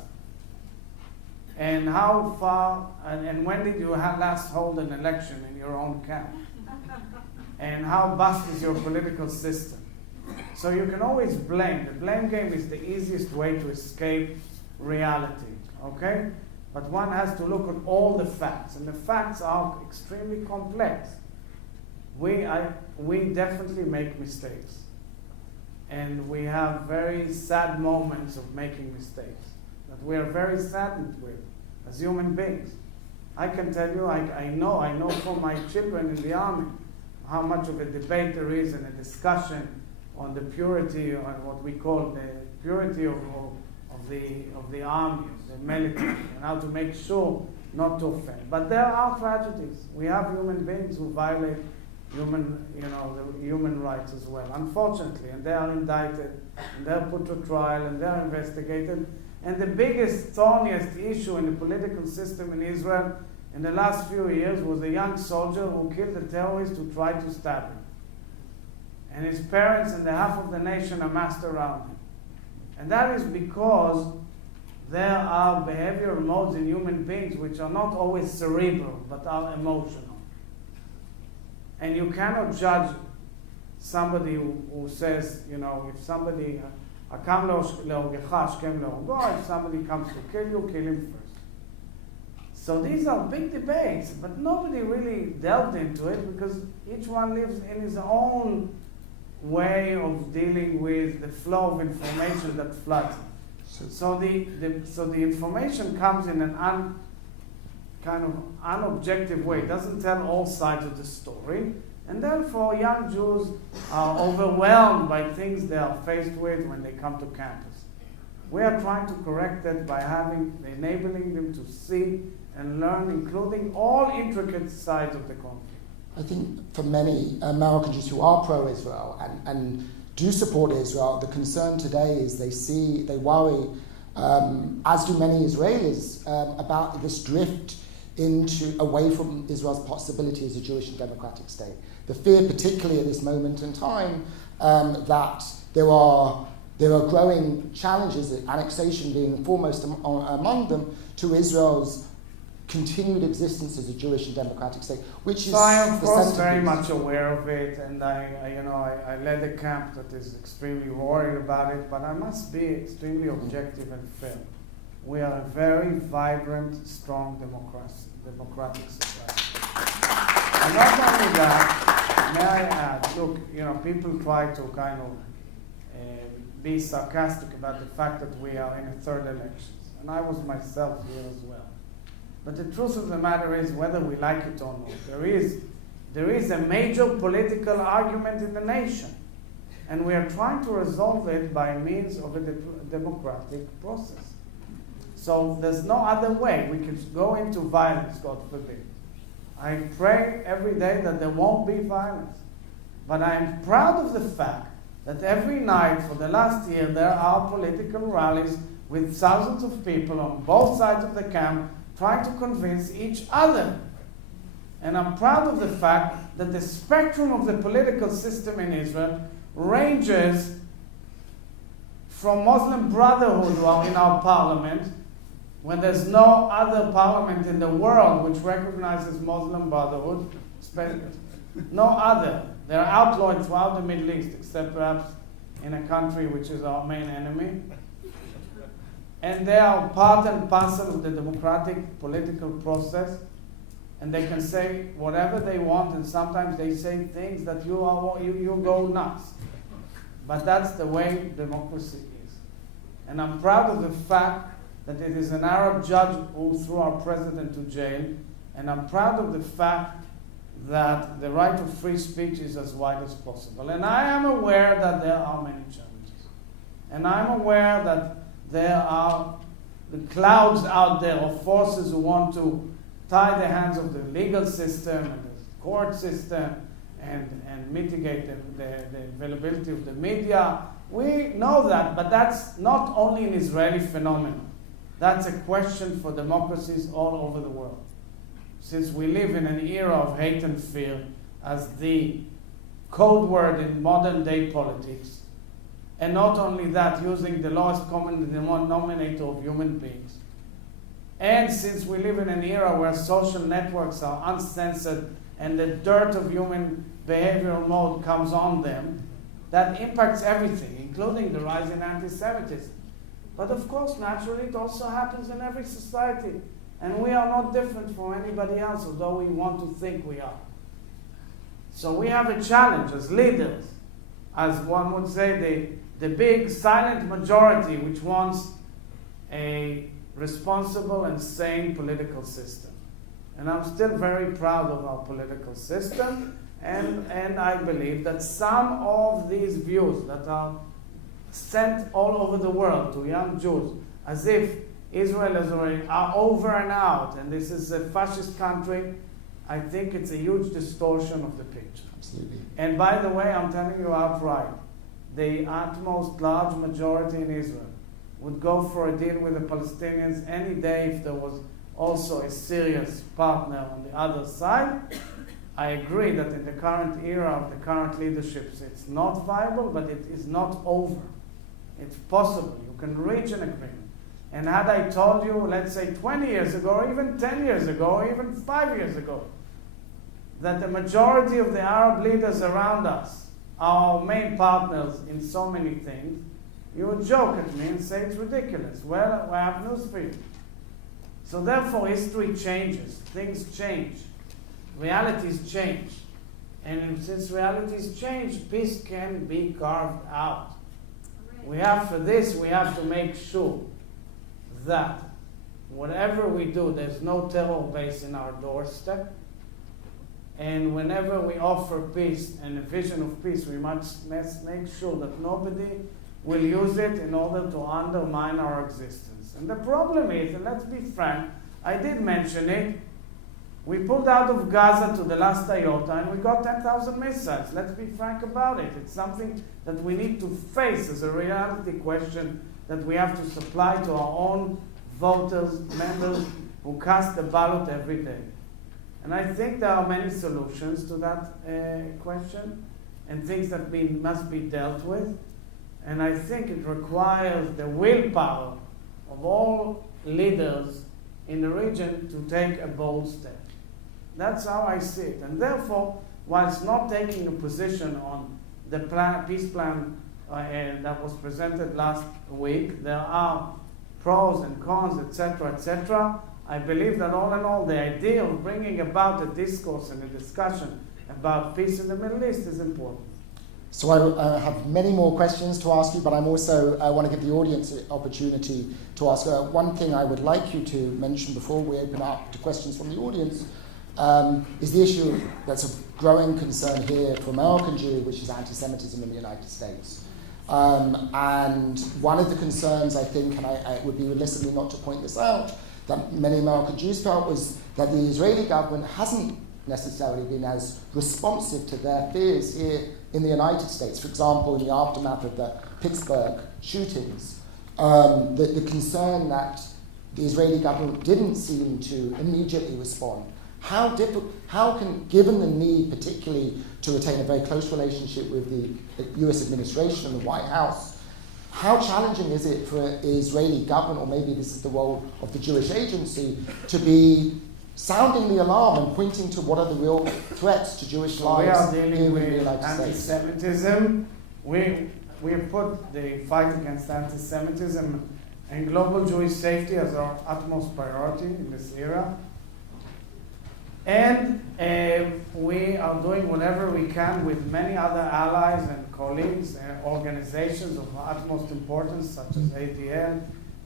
And how far, and when did you last hold an election in your own camp? And how bust is your political system? So you can always blame. The blame game is the easiest way to escape reality, okay? But one has to look at all the facts, and the facts are extremely complex. We definitely make mistakes. And we have very sad moments of making mistakes that we are very saddened with as human beings. I can tell you, I know from my children in the army how much of a debate there is and a discussion on the purity, on what we call the purity of the army, the military, and how to make sure not to offend. But there are tragedies. We have human beings who violate the human rights as well, unfortunately, and they are indicted, and they're put to trial, and they're investigated. And the biggest, thorniest issue in the political system in Israel in the last few years was a young soldier who killed a terrorist who tried to stab him. And his parents and the half of the nation amassed around him. And that is because there are behavioral modes in human beings which are not always cerebral, but are emotional. And you cannot judge somebody who says, if somebody, if somebody comes to kill you, kill him first. So these are big debates, but nobody really delved into it because each one lives in his own way of dealing with the flow of information that floods him. So the information comes in an kind of unobjective way. It doesn't tell all sides of the story. And therefore, young Jews are overwhelmed by things they are faced with when they come to campus. We are trying to correct that by enabling them to see and learn, including all intricate sides of the conflict. I think for many American Jews who are pro-Israel and do support Israel, the concern today is they worry, as do many Israelis, about this drift away from Israel's possibility as a Jewish and democratic state. The fear, particularly at this moment in time, that there are growing challenges, annexation being foremost among them, to Israel's continued existence as a Jewish and democratic state, which is. So I am, of course, very much aware of it, and I led a camp that is extremely worried about it, but I must be extremely objective and fair. We are a very vibrant, strong democratic society. And not only that, may I add, look, people try to kind of be sarcastic about the fact that we are in a third elections, and I was myself here as well. But the truth of the matter is, whether we like it or not, there is a major political argument in the nation, and we are trying to resolve it by means of a democratic process. So there's no other way. We can go into violence, God forbid. I pray every day that there won't be violence. But I'm proud of the fact that every night for the last year there are political rallies with thousands of people on both sides of the camp trying to convince each other. And I'm proud of the fact that the spectrum of the political system in Israel ranges from Muslim Brotherhood, who are in our parliament, when there's no other parliament in the world which recognizes Muslim Brotherhood, no other. They're outlawed throughout the Middle East, except perhaps in a country which is our main enemy. And they are part and parcel of the democratic political process, and they can say whatever they want, and sometimes they say things that you go nuts. But that's the way democracy is. And I'm proud of the fact that it is an Arab judge who threw our president to jail, and I'm proud of the fact that the right of free speech is as wide as possible. And I am aware that there are many challenges. And I'm aware that there are the clouds out there of forces who want to tie the hands of the legal system and the court system and mitigate the availability of the media. We know that, but that's not only an Israeli phenomenon. That's a question for democracies all over the world. Since we live in an era of hate and fear as the code word in modern day politics, and not only that, using the lowest common denominator of human beings, and since we live in an era where social networks are uncensored and the dirt of human behavioral mode comes on them, that impacts everything, including the rise in anti-Semitism. But of course, naturally, it also happens in every society. And we are not different from anybody else, although we want to think we are. So we have a challenge as leaders, as one would say, the big silent majority which wants a responsible and sane political system. And I'm still very proud of our political system, and I believe that some of these views that are sent all over the world to young Jews, as if Israel is already over and out, and this is a fascist country, I think it's a huge distortion of the picture. Absolutely. And by the way, I'm telling you outright, the utmost large majority in Israel would go for a deal with the Palestinians any day if there was also a serious partner on the other side. I agree that in the current era of the current leaderships, it's not viable, but it is not over. It's possible. You can reach an agreement. And had I told you, let's say 20 years ago, or even 10 years ago, or even 5 years ago, that the majority of the Arab leaders around us are our main partners in so many things, you would joke at me and say it's ridiculous. Well, I have news for you. So therefore, history changes. Things change. Realities change. And since realities change, peace can be carved out. We have to make sure that whatever we do, there's no terror base in our doorstep. And whenever we offer peace and a vision of peace, we must make sure that nobody will use it in order to undermine our existence. And the problem is, and let's be frank, I did mention it, we pulled out of Gaza to the last iota and we got 10,000 missiles. Let's be frank about it. It's something that we need to face as a reality question that we have to supply to our own voters, members who cast the ballot every day. And I think there are many solutions to that question and things that must be dealt with. And I think it requires the willpower of all leaders in the region to take a bold step. That's how I see it. And therefore, whilst not taking a position on the peace plan that was presented last week, there are pros and cons, etc. I believe that all in all, the idea of bringing about a discourse and a discussion about peace in the Middle East is important. So I have many more questions to ask you, but I want to give the audience an opportunity to ask. One thing I would like you to mention before we open up to questions from the audience is the issue that's of growing concern here for American Jew, which is anti-Semitism in the United States. And one of the concerns, I think, and I would be remiss of me not to point this out, that many American Jews felt was that the Israeli government hasn't necessarily been as responsive to their fears here in the United States. For example, in the aftermath of the Pittsburgh shootings, the concern that the Israeli government didn't seem to immediately respond. How can, given the need particularly to retain a very close relationship with the US administration and the White House, how challenging is it for the Israeli government, or maybe this is the role of the Jewish agency, to be sounding the alarm and pointing to what are the real threats to Jewish lives we are here dealing in the with United States? anti-Semitism. We have put the fight against anti-Semitism and global Jewish safety as our utmost priority in this era. And we are doing whatever we can with many other allies and colleagues and organizations of utmost importance, such as ADL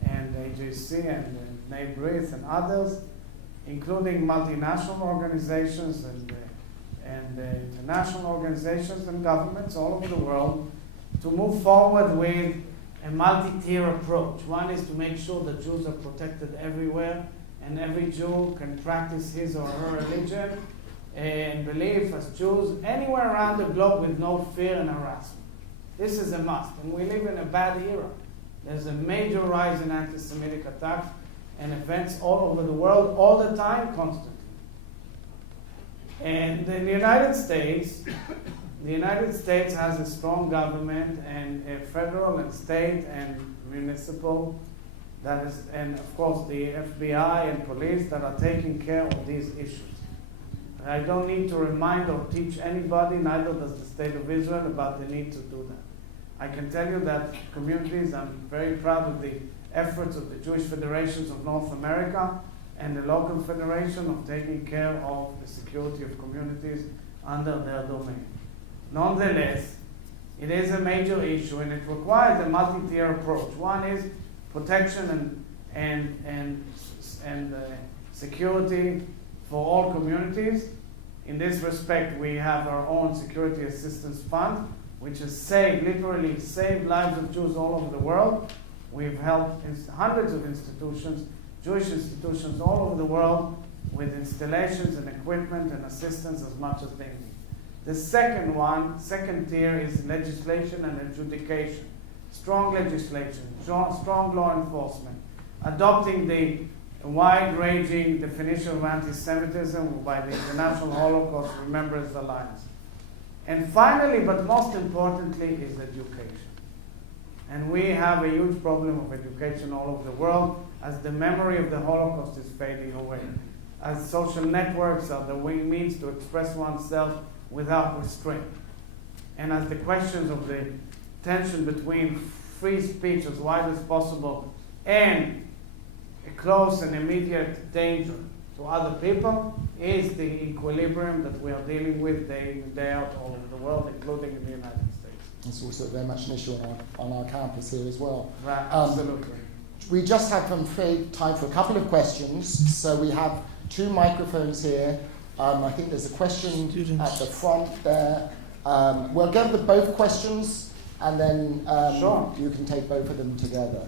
and AJC and B'nai B'rith and others, including multinational organizations and international organizations and governments all over the world, to move forward with a multi-tier approach. One is to make sure that Jews are protected everywhere, and every Jew can practice his or her religion and believe as Jews anywhere around the globe with no fear and harassment. This is a must, and we live in a bad era. There's a major rise in anti-Semitic attacks and events all over the world, all the time, constantly. And in the United States has a strong government and a federal and state and municipal, that is, and of course the FBI and police that are taking care of these issues. I don't need to remind or teach anybody, neither does the State of Israel, about the need to do that. I can tell you that communities, I'm very proud of the efforts of the Jewish Federations of North America and the local federation of taking care of the security of communities under their domain. Nonetheless, it is a major issue and it requires a multi-tier approach. One is protection and security for all communities. In this respect, we have our own Security Assistance Fund, which has literally saved lives of Jews all over the world. We've helped hundreds of institutions, Jewish institutions all over the world, with installations and equipment and assistance as much as they need. The second tier is legislation and adjudication. Strong legislation, strong law enforcement, adopting the wide-ranging definition of anti-Semitism by the International Holocaust Remembrance Alliance. And finally, but most importantly, is education. And we have a huge problem of education all over the world as the memory of the Holocaust is fading away, as social networks are the means to express oneself without restraint, and as the questions of the tension between free speech as wide as possible and a close and immediate danger to other people is the equilibrium that we are dealing with day in, day out all over the world, including in the United States. It's also very much an issue on our campus here as well. Right, absolutely. We just have, I'm afraid, time for a couple of questions. So we have two microphones here. I think there's a question at the front there. We'll go with both questions, and then sure. You can take both of them together.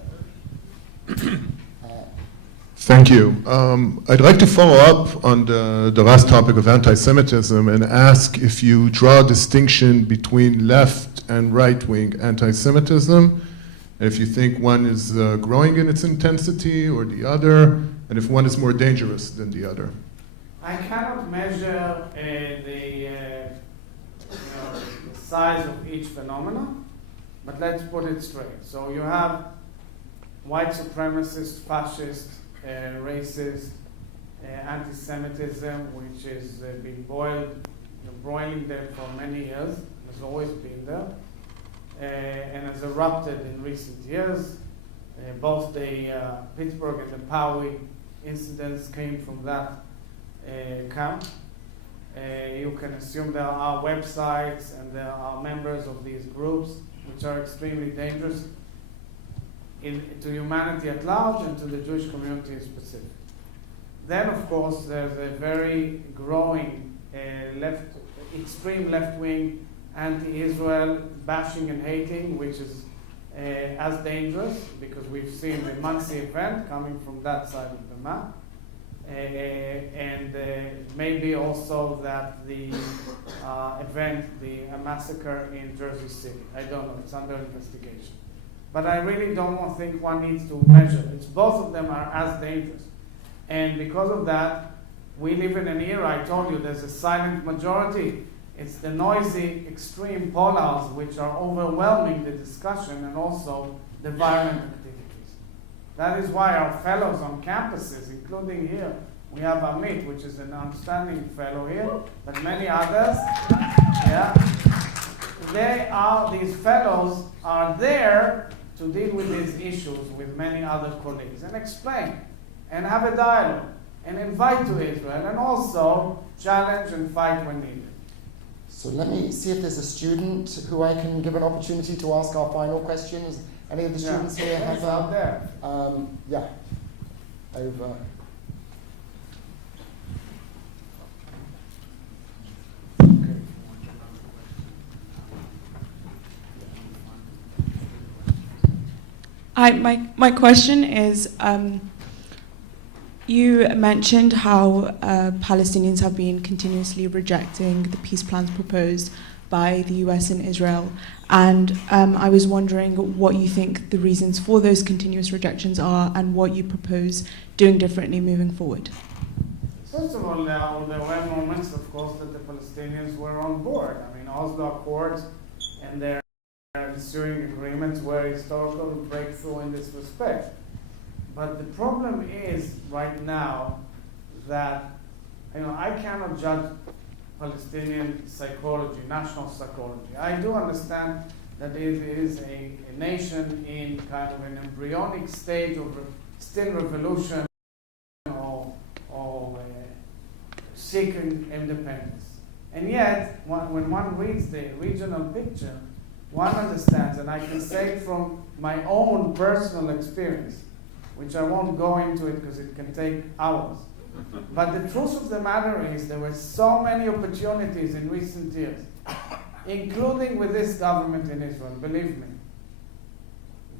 Thank you. I'd like to follow up on the last topic of anti-Semitism and ask if you draw a distinction between left and right-wing anti-Semitism, and if you think one is growing in its intensity or the other, and if one is more dangerous than the other. I cannot measure the size of each phenomenon, but let's put it straight. So you have white supremacist, fascist, racist, anti-Semitism, which has been broiling there for many years, has always been there, and has erupted in recent years. Both the Pittsburgh and the Poway incidents came from that camp. You can assume there are websites and there are members of these groups which are extremely dangerous to humanity at large and to the Jewish community in specific. Then, of course, there's a very growing extreme left-wing anti-Israel bashing and hating, which is as dangerous because we've seen the Muncie event coming from that side of the map. And maybe also that the event, the massacre in Jersey City. I don't know, it's under investigation. But I really don't think one needs to measure. It's both of them are as dangerous. And because of that, we live in an era, I told you, there's a silent majority. It's the noisy, extreme polars which are overwhelming the discussion and also the violent activities. That is why our fellows on campuses, including here, we have Amit, which is an outstanding fellow here, but many others, these fellows are there to deal with these issues with many other colleagues and explain and have a dialogue and invite to Israel and also challenge and fight when needed. So let me see if there's a student who I can give an opportunity to ask our final questions. Any of the students here have out there. yeah, over. Hi, my question is, you mentioned how Palestinians have been continuously rejecting the peace plans proposed by the US and Israel, and I was wondering what you think the reasons for those continuous rejections are and what you propose doing differently moving forward. First of all, now, there were moments, of course, that the Palestinians were on board. I mean, Oslo Accords and their ensuing agreements were a historical breakthrough in this respect. But the problem is right now that, I cannot judge Palestinian psychology, national psychology. I do understand that it is a nation in kind of an embryonic state of still revolution or seeking independence. And yet, when one reads the regional picture, one understands, and I can say from my own personal experience, which I won't go into it because it can take hours. But the truth of the matter is there were so many opportunities in recent years, including with this government in Israel, believe me,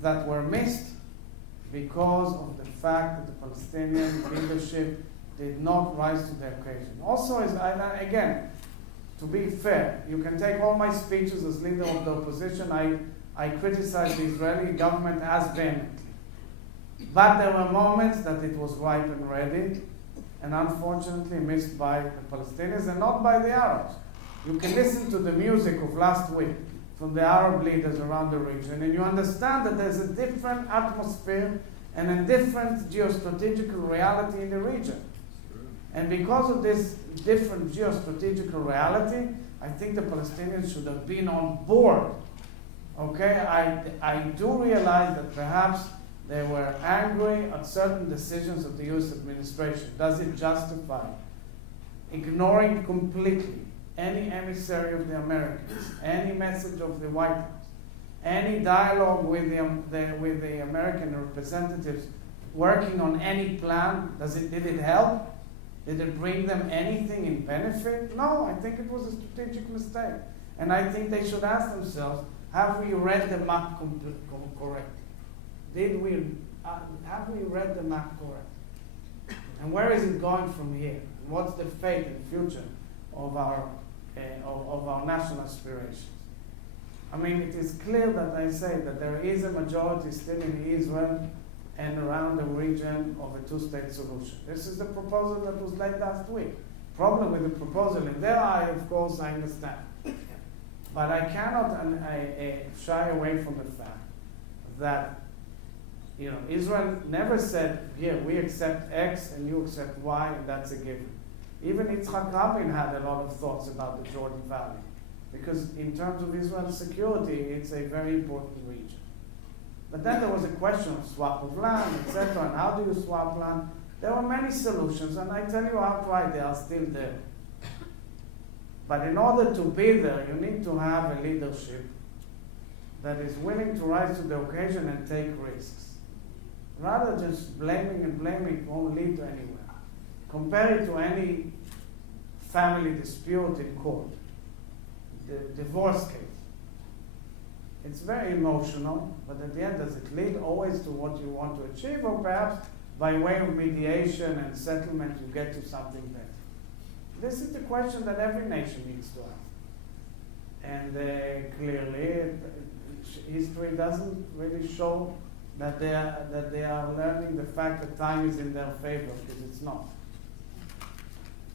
that were missed because of the fact that the Palestinian leadership did not rise to the occasion. Also, again, to be fair, you can take all my speeches as leader of the opposition. I criticize the Israeli government as vehemently. But there were moments that it was ripe and ready, and unfortunately missed by the Palestinians and not by the Arabs. You can listen to the music of last week from the Arab leaders around the region, and you understand that there's a different atmosphere and a different geostrategical reality in the region. And because of this different geostrategical reality, I think the Palestinians should have been on board. Okay, I do realize that perhaps they were angry at certain decisions of the US administration. Does it justify ignoring completely any emissary of the Americans, any message of the White House, any dialogue with the American representatives working on any plan? Did it help? Did it bring them anything in benefit? No, I think it was a strategic mistake. And I think they should ask themselves, have we read the map correctly? Have we read the map correctly? And where is it going from here? What's the fate and future of our national aspirations? I mean, it is clear that I say that there is a majority still in Israel and around the region of a two-state solution. This is the proposal that was laid last week. Problem with the proposal in their eye, of course, I understand. But I cannot shy away from the fact that Israel never said, here, we accept X and you accept Y, and that's a given. Even Yitzhak Rabin had a lot of thoughts about the Jordan Valley, because in terms of Israel's security, it's a very important region. But then there was a question of swap of land, etc., and how do you swap land? There were many solutions, and I tell you outright, they are still there. But in order to be there, you need to have a leadership that is willing to rise to the occasion and take risks. Rather just blaming won't lead to anywhere. Compare it to any family dispute in court, the divorce case. It's very emotional, but at the end, does it lead always to what you want to achieve, or perhaps by way of mediation and settlement you get to something better? This is the question that every nation needs to ask. And clearly, history doesn't really show that they are learning the fact that time is in their favor, because it's not.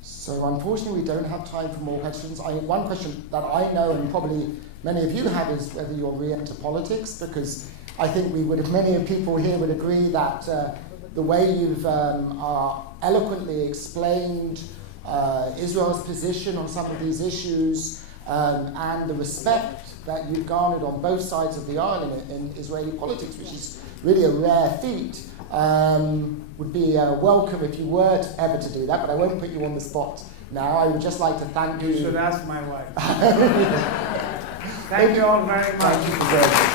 So unfortunately, we don't have time for more questions. One question that I know, and probably many of you have, is whether you'll re-enter politics, because I think many people here would agree that the way you've eloquently explained Israel's position on some of these issues and the respect that you've garnered on both sides of the aisle in Israeli politics, which is really a rare feat, would be welcome if you were ever to do that, but I won't put you on the spot now. I would just like to thank you. You should ask my wife. Thank you all very much. Thank you for joining.